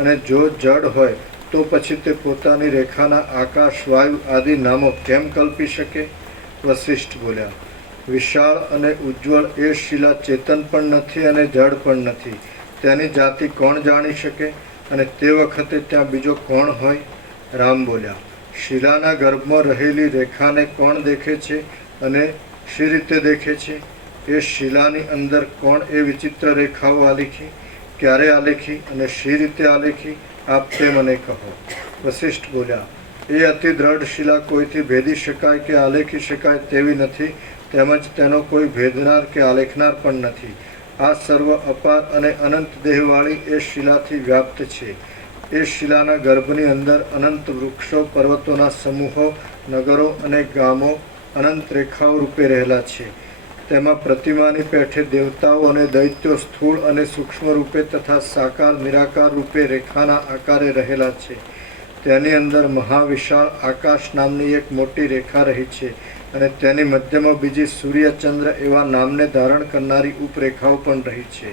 અને જો જડ હોય તો પછી તે પોતાની રેખાના આકાશ, વાયુ આદિ નામો કેમ કલ્પી શકે? વશિષ્ઠ બોલ્યા, વિશાળ અને ઉજ્જવળ એ શિલા ચેતન પણ નથી અને જડ પણ નથી. તેની જાતિ કોણ જાણી શકે? અને તે વખતે ત્યાં બીજો કોણ હોય? રામ બોલ્યા, શિલાના ગર્ભમાં રહેલી રેખાને કોણ દેખે છે અને શી રીતે દેખે છે? એ શિલાની અંદર કોણ એ વિચિત્ર રેખાઓ આલેખી? ક્યારે આલેખી અને શી રીતે આલેખી? આપ તે મને કહો. વશિષ્ઠ બોલ્યા, એ અતિ દ્રઢ શિલા કોઈથી ભેદી શકાય કે આલેખી શકાય તેવી નથી, તેમજ તેનો કોઈ ભેદનાર કે આલેખનાર પણ નથી. આ સર્વ અપાર અને અનંત દેહવાળી એ શિલાથી વ્યાપ્ત છે. એ શિલાના ગર્ભની અંદર અનંત વૃક્ષો, પર્વતોના સમૂહો, નગરો અને ગામો અનંત રેખાઓ રૂપે રહેલા છે. તેમાં પ્રતિમાની પેઠે દેવતાઓ અને દૈત્યો સ્થૂળ અને સૂક્ષ્મ રૂપે તથા સાકાર, નિરાકાર રૂપે રેખાના આકારે રહેલા છે. તેની અંદર મહાવિશાળ આકાશ નામની એક મોટી રેખા રહી છે અને તેની મધ્યમાં બીજી સૂર્ય, ચંદ્ર એવા નામને ધારણ કરનારી ઉપરેખાઓ પણ રહી છે.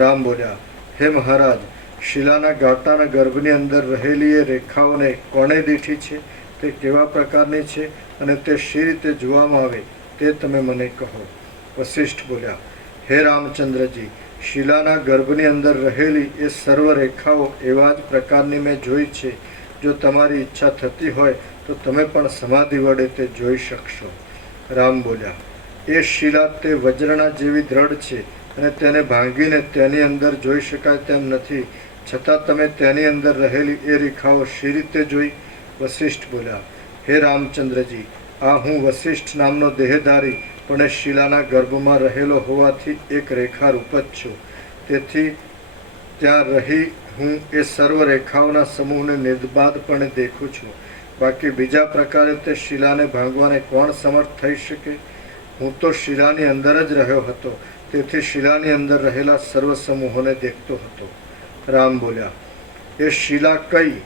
રામ બોલ્યા, હે મહારાજ, શિલાના ગાટાના ગર્ભની અંદર રહેલી એ રેખાઓને કોણે દીઠી છે? તે કેવા પ્રકારની છે અને તે શી રીતે જોવામાં આવે તે તમે મને કહો. વશિષ્ઠ બોલ્યા, હે રામચંદ્રજી, શિલાના ગર્ભની અંદર રહેલી એ સર્વ રેખાઓ એવા જ પ્રકારની મેં જોઈ છે. જો તમારી ઈચ્છા થતી હોય તો તમે પણ સમાધિ વડે તે જોઈ શકશો. રામ બોલ્યા, એ શિલા તે વજ્રના જેવી દ્રઢ છે અને તેને ભાંગીને તેની અંદર જોઈ શકાય તેમ નથી, છતાં તમે તેની અંદર રહેલી એ રેખાઓ શી રીતે જોઈ? વશિષ્ઠ બોલ્યા, હે રામચંદ્રજી, આ હું વશિષ્ઠ નામનો દેહધારી પણ એ શિલાના ગર્ભમાં રહેલો હોવાથી એક રેખા રૂપ જ છું. તેથી ત્યાં રહી હું એ સર્વ રેખાઓના સમૂહને નિર્બાધપણે દેખું છું. બાકી બીજા પ્રકારે તે શિલાને ભાંગવાને કોણ સમર્થ થઈ શકે? હું તો શિલાની અંદર જ રહ્યો હતો, તેથી શિલાની અંદર રહેલા સર્વ સમૂહોને દેખતો હતો. રામ બોલ્યા, એ શિલા કઈ?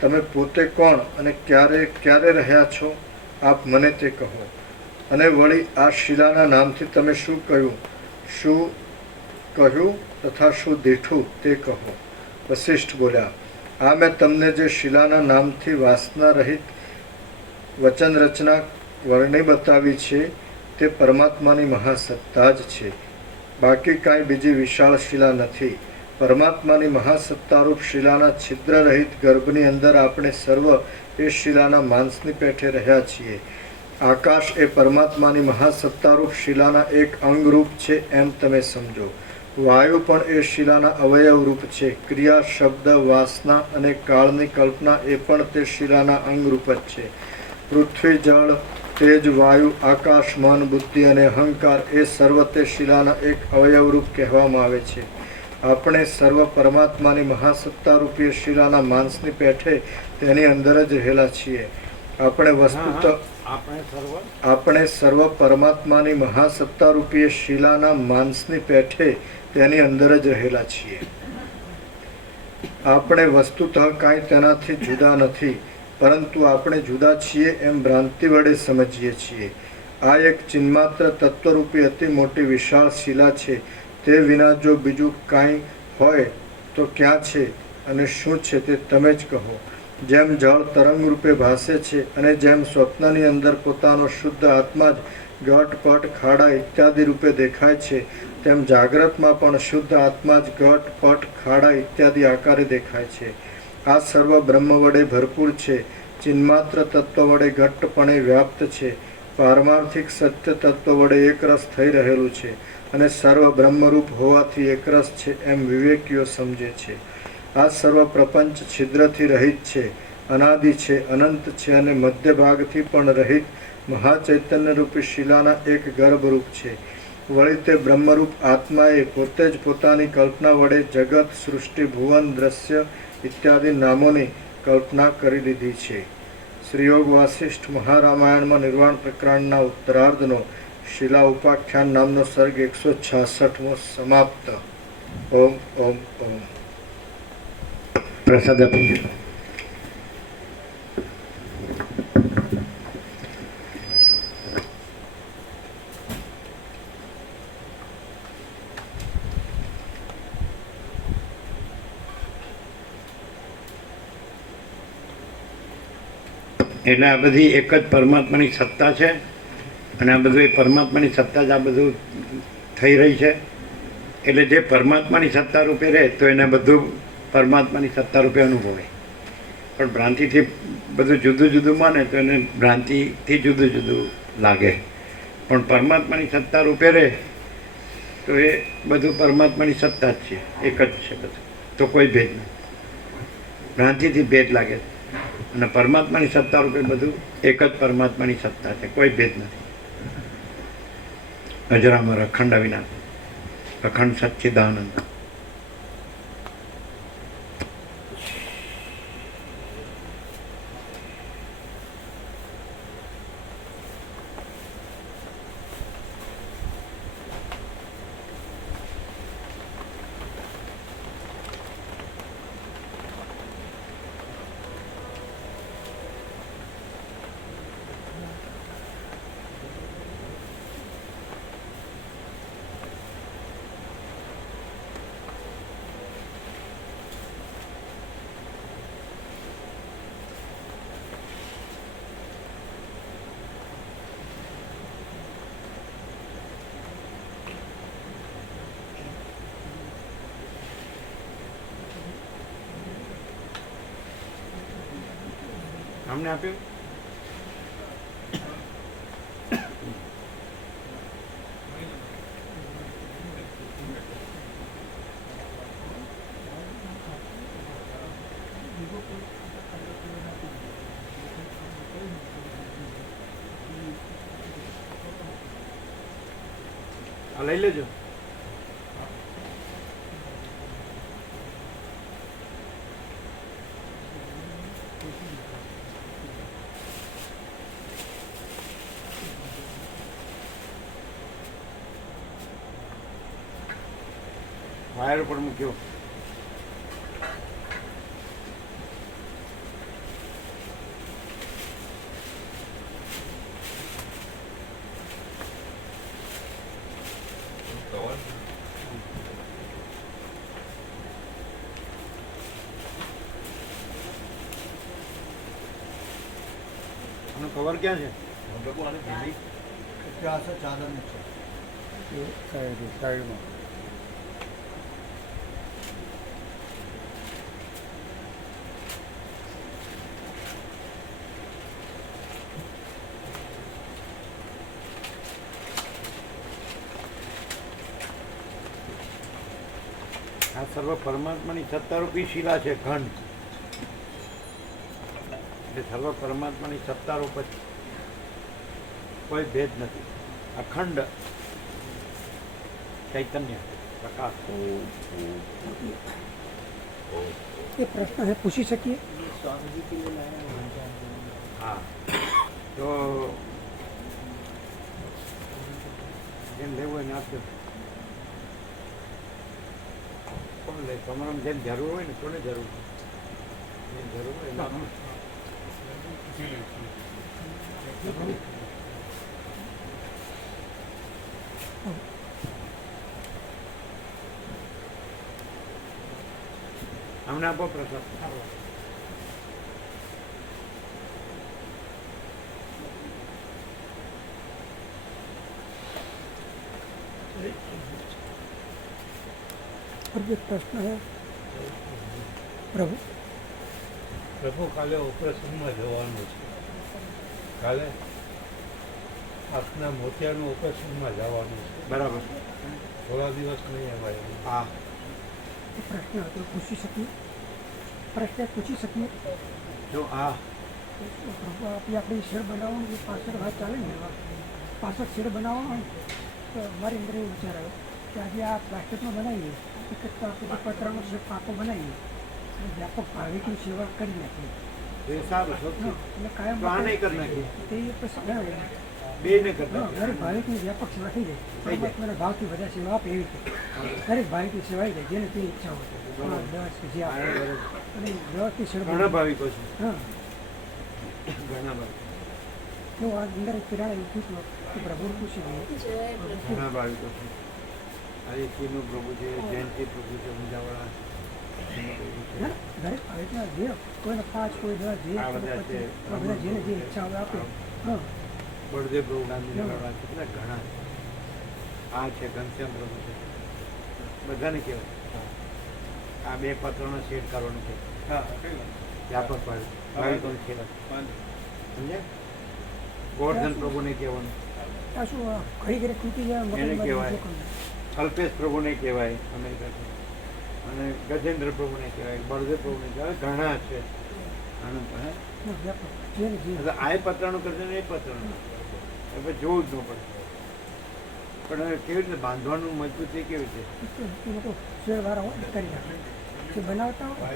તમે પોતે કોણ અને ક્યારે રહ્યા છો? આપ મને તે કહો. અને વળી આ શિલાના નામથી તમે શું કહ્યું તથા શું દીઠું તે કહો. વશિષ્ઠ બોલ્યા, આ મેં તમને જે શિલાના નામથી વાસના રહિત વચન રચના વર્ણી બતાવી છે તે પરમાત્માની મહાસત્તા જ છે. બાકી કાંઈ બીજી વિશાળ શિલા નથી. પરમાત્માની મહાસત્તારૂપ શિલાના છિદ્ર રહિત ગર્ભની અંદર આપણે સર્વ એ શિલાના માંસની પેઠે રહ્યા છીએ. આકાશ એ પરમાત્માની મહાસત્તારૂપ શિલાના એક અંગરૂપ છે એમ તમે સમજો. વાયુ પણ એ શિલાના અવયવરૂપ છે. ક્રિયા, શબ્દ, વાસના અને કાળની કલ્પના એ પણ તે શિલાના અંગરૂપ જ છે. પૃથ્વી, જળ, તેજ, વાયુ, આકાશ, મન, બુદ્ધિ અને અહંકાર એ સર્વ તે શિલાના એક અવયવરૂપ કહેવામાં આવે છે. આપણે સર્વ પરમાત્માની મહાસત્તારૂપી શિલાના માંસની પેઠે તેની અંદર જ રહેલા છીએ. આપણે સર્વ પરમાત્માની મહાસત્તારૂપી શિલાના માંસની પેઠે તેની અંદર જ રહેલા છીએ. આપણે વસ્તુતઃ કાંઈ તેનાથી જુદા નથી, પરંતુ આપણે જુદા છીએ એમ ભ્રાંતિ વડે સમજીએ છીએ. આ એક ચિન્માત્ર તત્વરૂપી અતિ મોટી વિશાળ શિલા છે. તે વિના જો બીજું કાંઈ હોય તો ક્યાં છે અને શું છે તે તમે જ કહો. જેમ જળ તરંગ રૂપે ભાસે છે અને જેમ સ્વપ્નની અંદર પોતાનો શુદ્ધ આત્મા જ ઘટ, પટ, ખાડા ઇત્યાદિ રૂપે દેખાય છે, તેમ જાગ્રતમાં પણ શુદ્ધ આત્મા જ ઘટ, પટ, ખાડા ઇત્યાદિ આકારે દેખાય છે. આ સર્વ બ્રહ્મ વડે ભરપૂર છે. ચિન્માત્ર તત્વ વડે ઘટ્ટપણે વ્યાપ્ત છે. પારમાર્થિક સત્ય તત્વ વડે એકરસ થઈ રહેલું છે અને સર્વ બ્રહ્મરૂપ હોવાથી એકરસ છે એમ વિવેકીઓ સમજે છે. આ સર્વ પ્રપંચ છિદ્રથી રહિત છે, અનાદિ છે, અનંત છે અને મધ્ય ભાગથી પણ રહિત મહાચૈતન્યરૂપી શિલાના એક ગર્ભરૂપ છે. વળી તે બ્રહ્મરૂપ આત્માએ પોતે જ પોતાની કલ્પના વડે જગત, સૃષ્ટિ, ભુવન, દ્રશ્ય ઇત્યાદિ નામોની કલ્પના કરી લીધી છે. શ્રીયોગ વાસિષ્ઠ મહારામાયણમાં નિર્વાણ પ્રકરણના ઉત્તરાર્ધનો શિલા ઉપાખ્યાન નામનો સર્ગ 166મો સમાપ્ત. ઓમ ઓમ ઓમ. પ્રસાદ આપીએ. એટલે આ બધી એક જ પરમાત્માની સત્તા છે અને આ બધું એ પરમાત્માની સત્તા જ આ બધું થઈ રહી છે. એટલે જે પરમાત્માની સત્તા રૂપે રહે તો એને બધું પરમાત્માની સત્તા રૂપે અનુભવે. પણ ભ્રાંતિથી બધું જુદું જુદું માને તો એને ભ્રાંતિથી જુદું જુદું લાગે. પણ પરમાત્માની સત્તા રૂપે રહે તો એ બધું પરમાત્માની સત્તા જ છે, એક જ છે બધું. તો કોઈ ભેદ નથી. ભ્રાંતિથી ભેદ લાગે અને પરમાત્માની સત્તા રૂપે બધું એક જ પરમાત્માની સત્તા છે, કોઈ ભેદ નથી. અજરામર, અખંડ અવિનાશ, અખંડ સચ્ચિદાનંદ. અમને આપ્યું આ લઈ લેજો. વાયર ઉપર મૂક્યો. આનું કવર ક્યાં છે? ત્યાં હશે ચાદર નીચે સાઈડમાં આ સર્વ પરમાત્માની સત્તારૂપી શિલા છે ખંડ. એટલે સર્વ પરમાત્માની સત્તારૂપ જ કોઈ ભેદ નથી. અખંડ ચૈતન્ય પ્રકાશ. ये प्रश्न है पूछी सकिए હા તો જેમ લેવું હોય ને આપજો. કોણ લે? તમારા જેમ જરૂર હોય ને કોને જરૂર હોય? જેમ જરૂર હોય એને આપો. અમને આપો પ્રસાદ. और ये प्रश्न है प्रभु પ્રભુ કાલે ઓપરેશનમાં જવાનું છે. કાલે આપના મોતિયાનું ઓપરેશનમાં જવાનું છે. બરાબર. થોડા દિવસ નહીં અવાય. હા ये प्रश्न है तो पूछी सकिए प्रश्न पूछी सकिए જો આ तो प्रभु आप ये अपनी शेड बनाओ ये पार्षद भाई चाले ने पार्षद शेड बनाओ तो हमारे अंदर ये विचार आयो कि आज आप प्लास्टिक में बनाइए इकट्ठा आपको पत्थर में से पाको बनाइए व्यापक भाविक की सेवा કરી નાખીએ એ સારું સૌથી એટલે કાયમ તો આ નહીં કરી નાખીએ. તે પછી બે ને કરી નાખીએ. દરેક ભાવિકની વ્યાપક સેવા થઈ જાય પરમાત્માના ભાવથી બધા સેવા આપે એવી રીતે દરેક ભાવિકની સેવા આવી જાય જેને તે ઈચ્છા હોય દસ કે જે આપે અને વ્યવસ્થિત સેવા ઘણા ભાવિકો છે. હા ઘણા ભાવિકો તો આ અંદર કિરાણા એવું પૂછ્યું કે પ્રભુ પૂછી ઘણા ભાવિકો છે. આદિત્યનું પ્રભુ છે, જયંતિ પ્રભુ છે, ઊંઝાવાળા દરેક ભાવિકના જે કોઈને 5 કોઈ 10 જે આ બધા છે. બધા જેને જે ઈચ્છા હોય આપે હા બળદેવ પ્રભુ ગાંધીનગરવાળા છે. કેટલા ઘણા છે. આ છે ઘનશ્યામ પ્રભુ છે. બધાને કહેવાય આ બે પત્રોનો શેડ કરવાનો છે. વ્યાપક ભાવિકોની સેવા સમજ્યા? ગોવર્ધન પ્રભુને કહેવાનું, આ શું ઘડી ઘડી તૂટી જાય એને મગજમાં કહેવાય. બીજું કંઈ. કલ્પેશ પ્રભુને કહેવાય અમેરિકાથી, અને ગજેન્દ્ર પ્રભુને કહેવાય, બળદેવ પ્રભુને કહેવાય. ઘણા છે. આનંદ હે ના, વ્યાપક જેને જે એટલે આ પત્રનું કરશે ને એ પત્રનું હવે જોવું જ ન પડે. પણ હવે કેવી રીતે બાંધવાનું મજબૂત એ કેવી રીતે? એ લોકો શેરવાળા હોય ને કરી નાખે જે બનાવતા હોય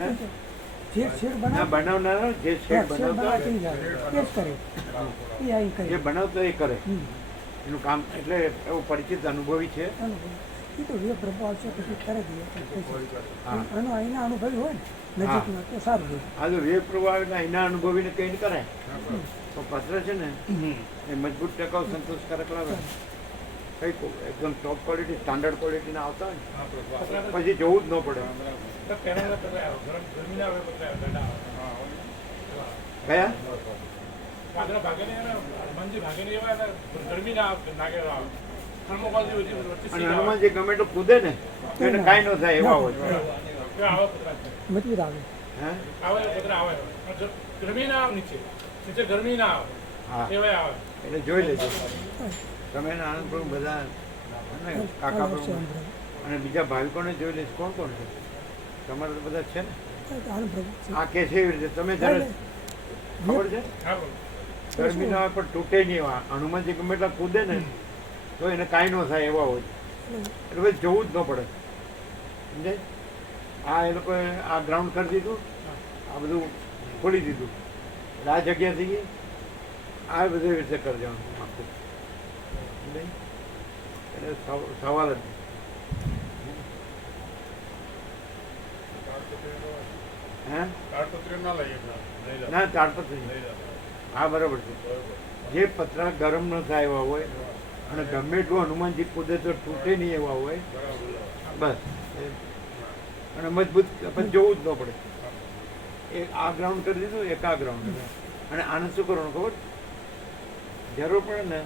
હે? જે શેર ના બનાવે બનાવનારો જે શેડ શેર બનાવતા બનાવતી હોય, જાય એ જ કરે એ અહીં જે કરે બનાવતો એ કરે હમ. એનું કામ. એટલે એવું પરિચિત અનુભવી છે. અનુભવ. એ તો જે પ્રભુ આવશે પછી કરી દઈએ હા. આનો અહીંના અનુભવી હોય ને નજીકમાં તો સારું રહે આ જો વિવેક પ્રભુ આવે ને એના અનુભવીને કઈ કરાય તો પત્ર છે ને એ મજબૂત ટકાઉ સંતોષકારક લાવે. કઈ એકદમ ટોપ ક્વોલિટી સ્ટાન્ડર્ડ ક્વોલિટીના આવતા હોય ને પછી જોવું જ ન પડે. કયા અને હનુમાનજી ગમે એટલું કૂદે ને તો એને કાંઈ ન થાય એવા હોય. મજબૂત આવે હે? ગરમી ના આવે નીચે ગરમી ના આવે હા એવાય આવે. એટલે જોઈ લેજો તમે એના આનંદ પ્રભુ બધા અને કાકા પ્રભુ અને બીજા ભાવિકોને જોઈ લેજો. કોણ કોણ છે તમારે તો બધા છે ને? આનંદ પ્રભુ છે. આ કે છે એવી રીતે તમે જ્યારે ખબર છે હા બોલો. ગરમી ના હોય પણ તૂટે નહીં એવા. હનુમાનજી ગમે એટલા કૂદે ને તો એને કાંઈ ન થાય એવા હોય. એટલે પછી જવું જ ન પડે. સમજાય? આ એ લોકોએ આ ગ્રાઉન્ડ કરી દીધું, આ બધું ખોલી દીધું, એટલે આ જગ્યા થઈ ગઈ. આ બધી રીતે કરી દેવાનું આખું. સમજાય? એટલે સવાલ જ નહીં. હે? તાડપત્રી ના લઈએ નહીં જતા. ના તાડપત્રી નહીં જતા. હા બરાબર છે. જે પતરા ગરમ ન થાય એવા હોય અને ગમે એટલું હનુમાનજી કૂદે તો તૂટે નહીં એવા હોય બસ. અને મજબૂત પછી જોવું જ ન પડે. એક આ ગ્રાઉન્ડ કરી દીધું, એક આ ગ્રાઉન્ડ. અને આને શું કરવાનું ખબર? જરૂર પડે ને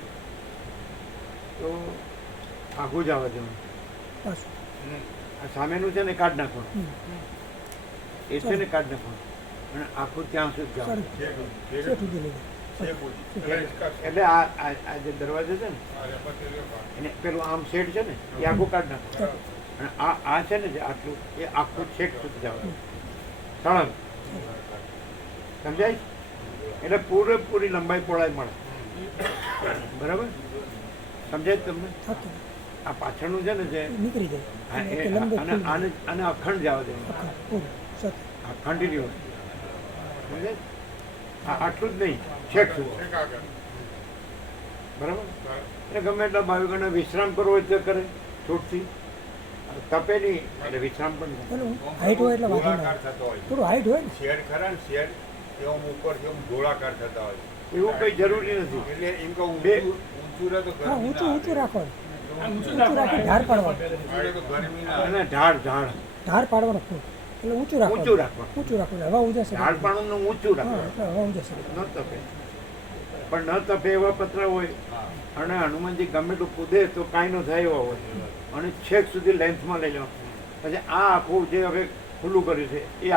તો આઘું જ આવવા દેવાનું. પાછું આ સામેનું છે ને કાઢ નાખવાનું, હમ. એ છે ને કાઢ નાખવાનું અને આખું ત્યાં સુધી જવાનું. સારું શેઠ સુધી લઈ જાય એટલે આ જે દરવાજો છે ને એને પેલું આમ શેડ છે ને એ આખું કાઢ નાખો અને આ છે ને જે આટલું એ આખું છેક સુધી જવાનું સળંગ. સમજાય? એટલે પૂરેપૂરી લંબાઈ પહોળાઈ મળે. બરાબર સમજાય તમને? થતું આ પાછળનું છે ને જે નીકળી જાય હા, અને એ કે લંબે આને આને આને અખંડ જવા દેવાનું. અખંડ પૂરું સત આ કન્ટિન્યુ સમજાય? આટલું જ નહીં છેક સુધી. બરાબર? એટલે ગમે એટલા ભાવિકોને વિશ્રામ કરવો હોય તો કરે છૂટથી. તપે નહીં એટલે વિશ્રામ પણ નહીં. પેલું હાઈટ હોય એટલે વાંધો ના આવે. થોડું હાઈટ હોય ને શેડ ખરા ને શેડ એમ ઉપરથી એમ ગોળાકાર થતા હોય એવું કંઈ જરૂરી નથી. એટલે એમ કહું બે- ઊંચું રહે તો હા ગરમી ઊંચું ના ઊંચું આવે. રાખવાનું ઊંચું રાખી ધાર પાડવાનું ઊંચું રહે તો ગરમી ના આવે. અને ઢાળ ઢાળ ધાર પાડવાનો ખૂબ એટલે ઊંચું ઊંચું રાખવાનું રાખવાનું. ઊંચું રાખવાનું હવા ઊંચા શકે ઢાળ પાણું ઊંચું હા રાખવાનું. એટલે હવા ઊંચા શકે ન તપે પણ ન તપે એવા પત્ર હોય અને હનુમાનજી ગમે એટલું કૂદે તો કાંઈ ન થાય એવા હોય અને છેક સુધી લેન્થમાં લઈ લેવાનું. પછી આ આખું જે હવે ખુલ્લું કર્યું છે એ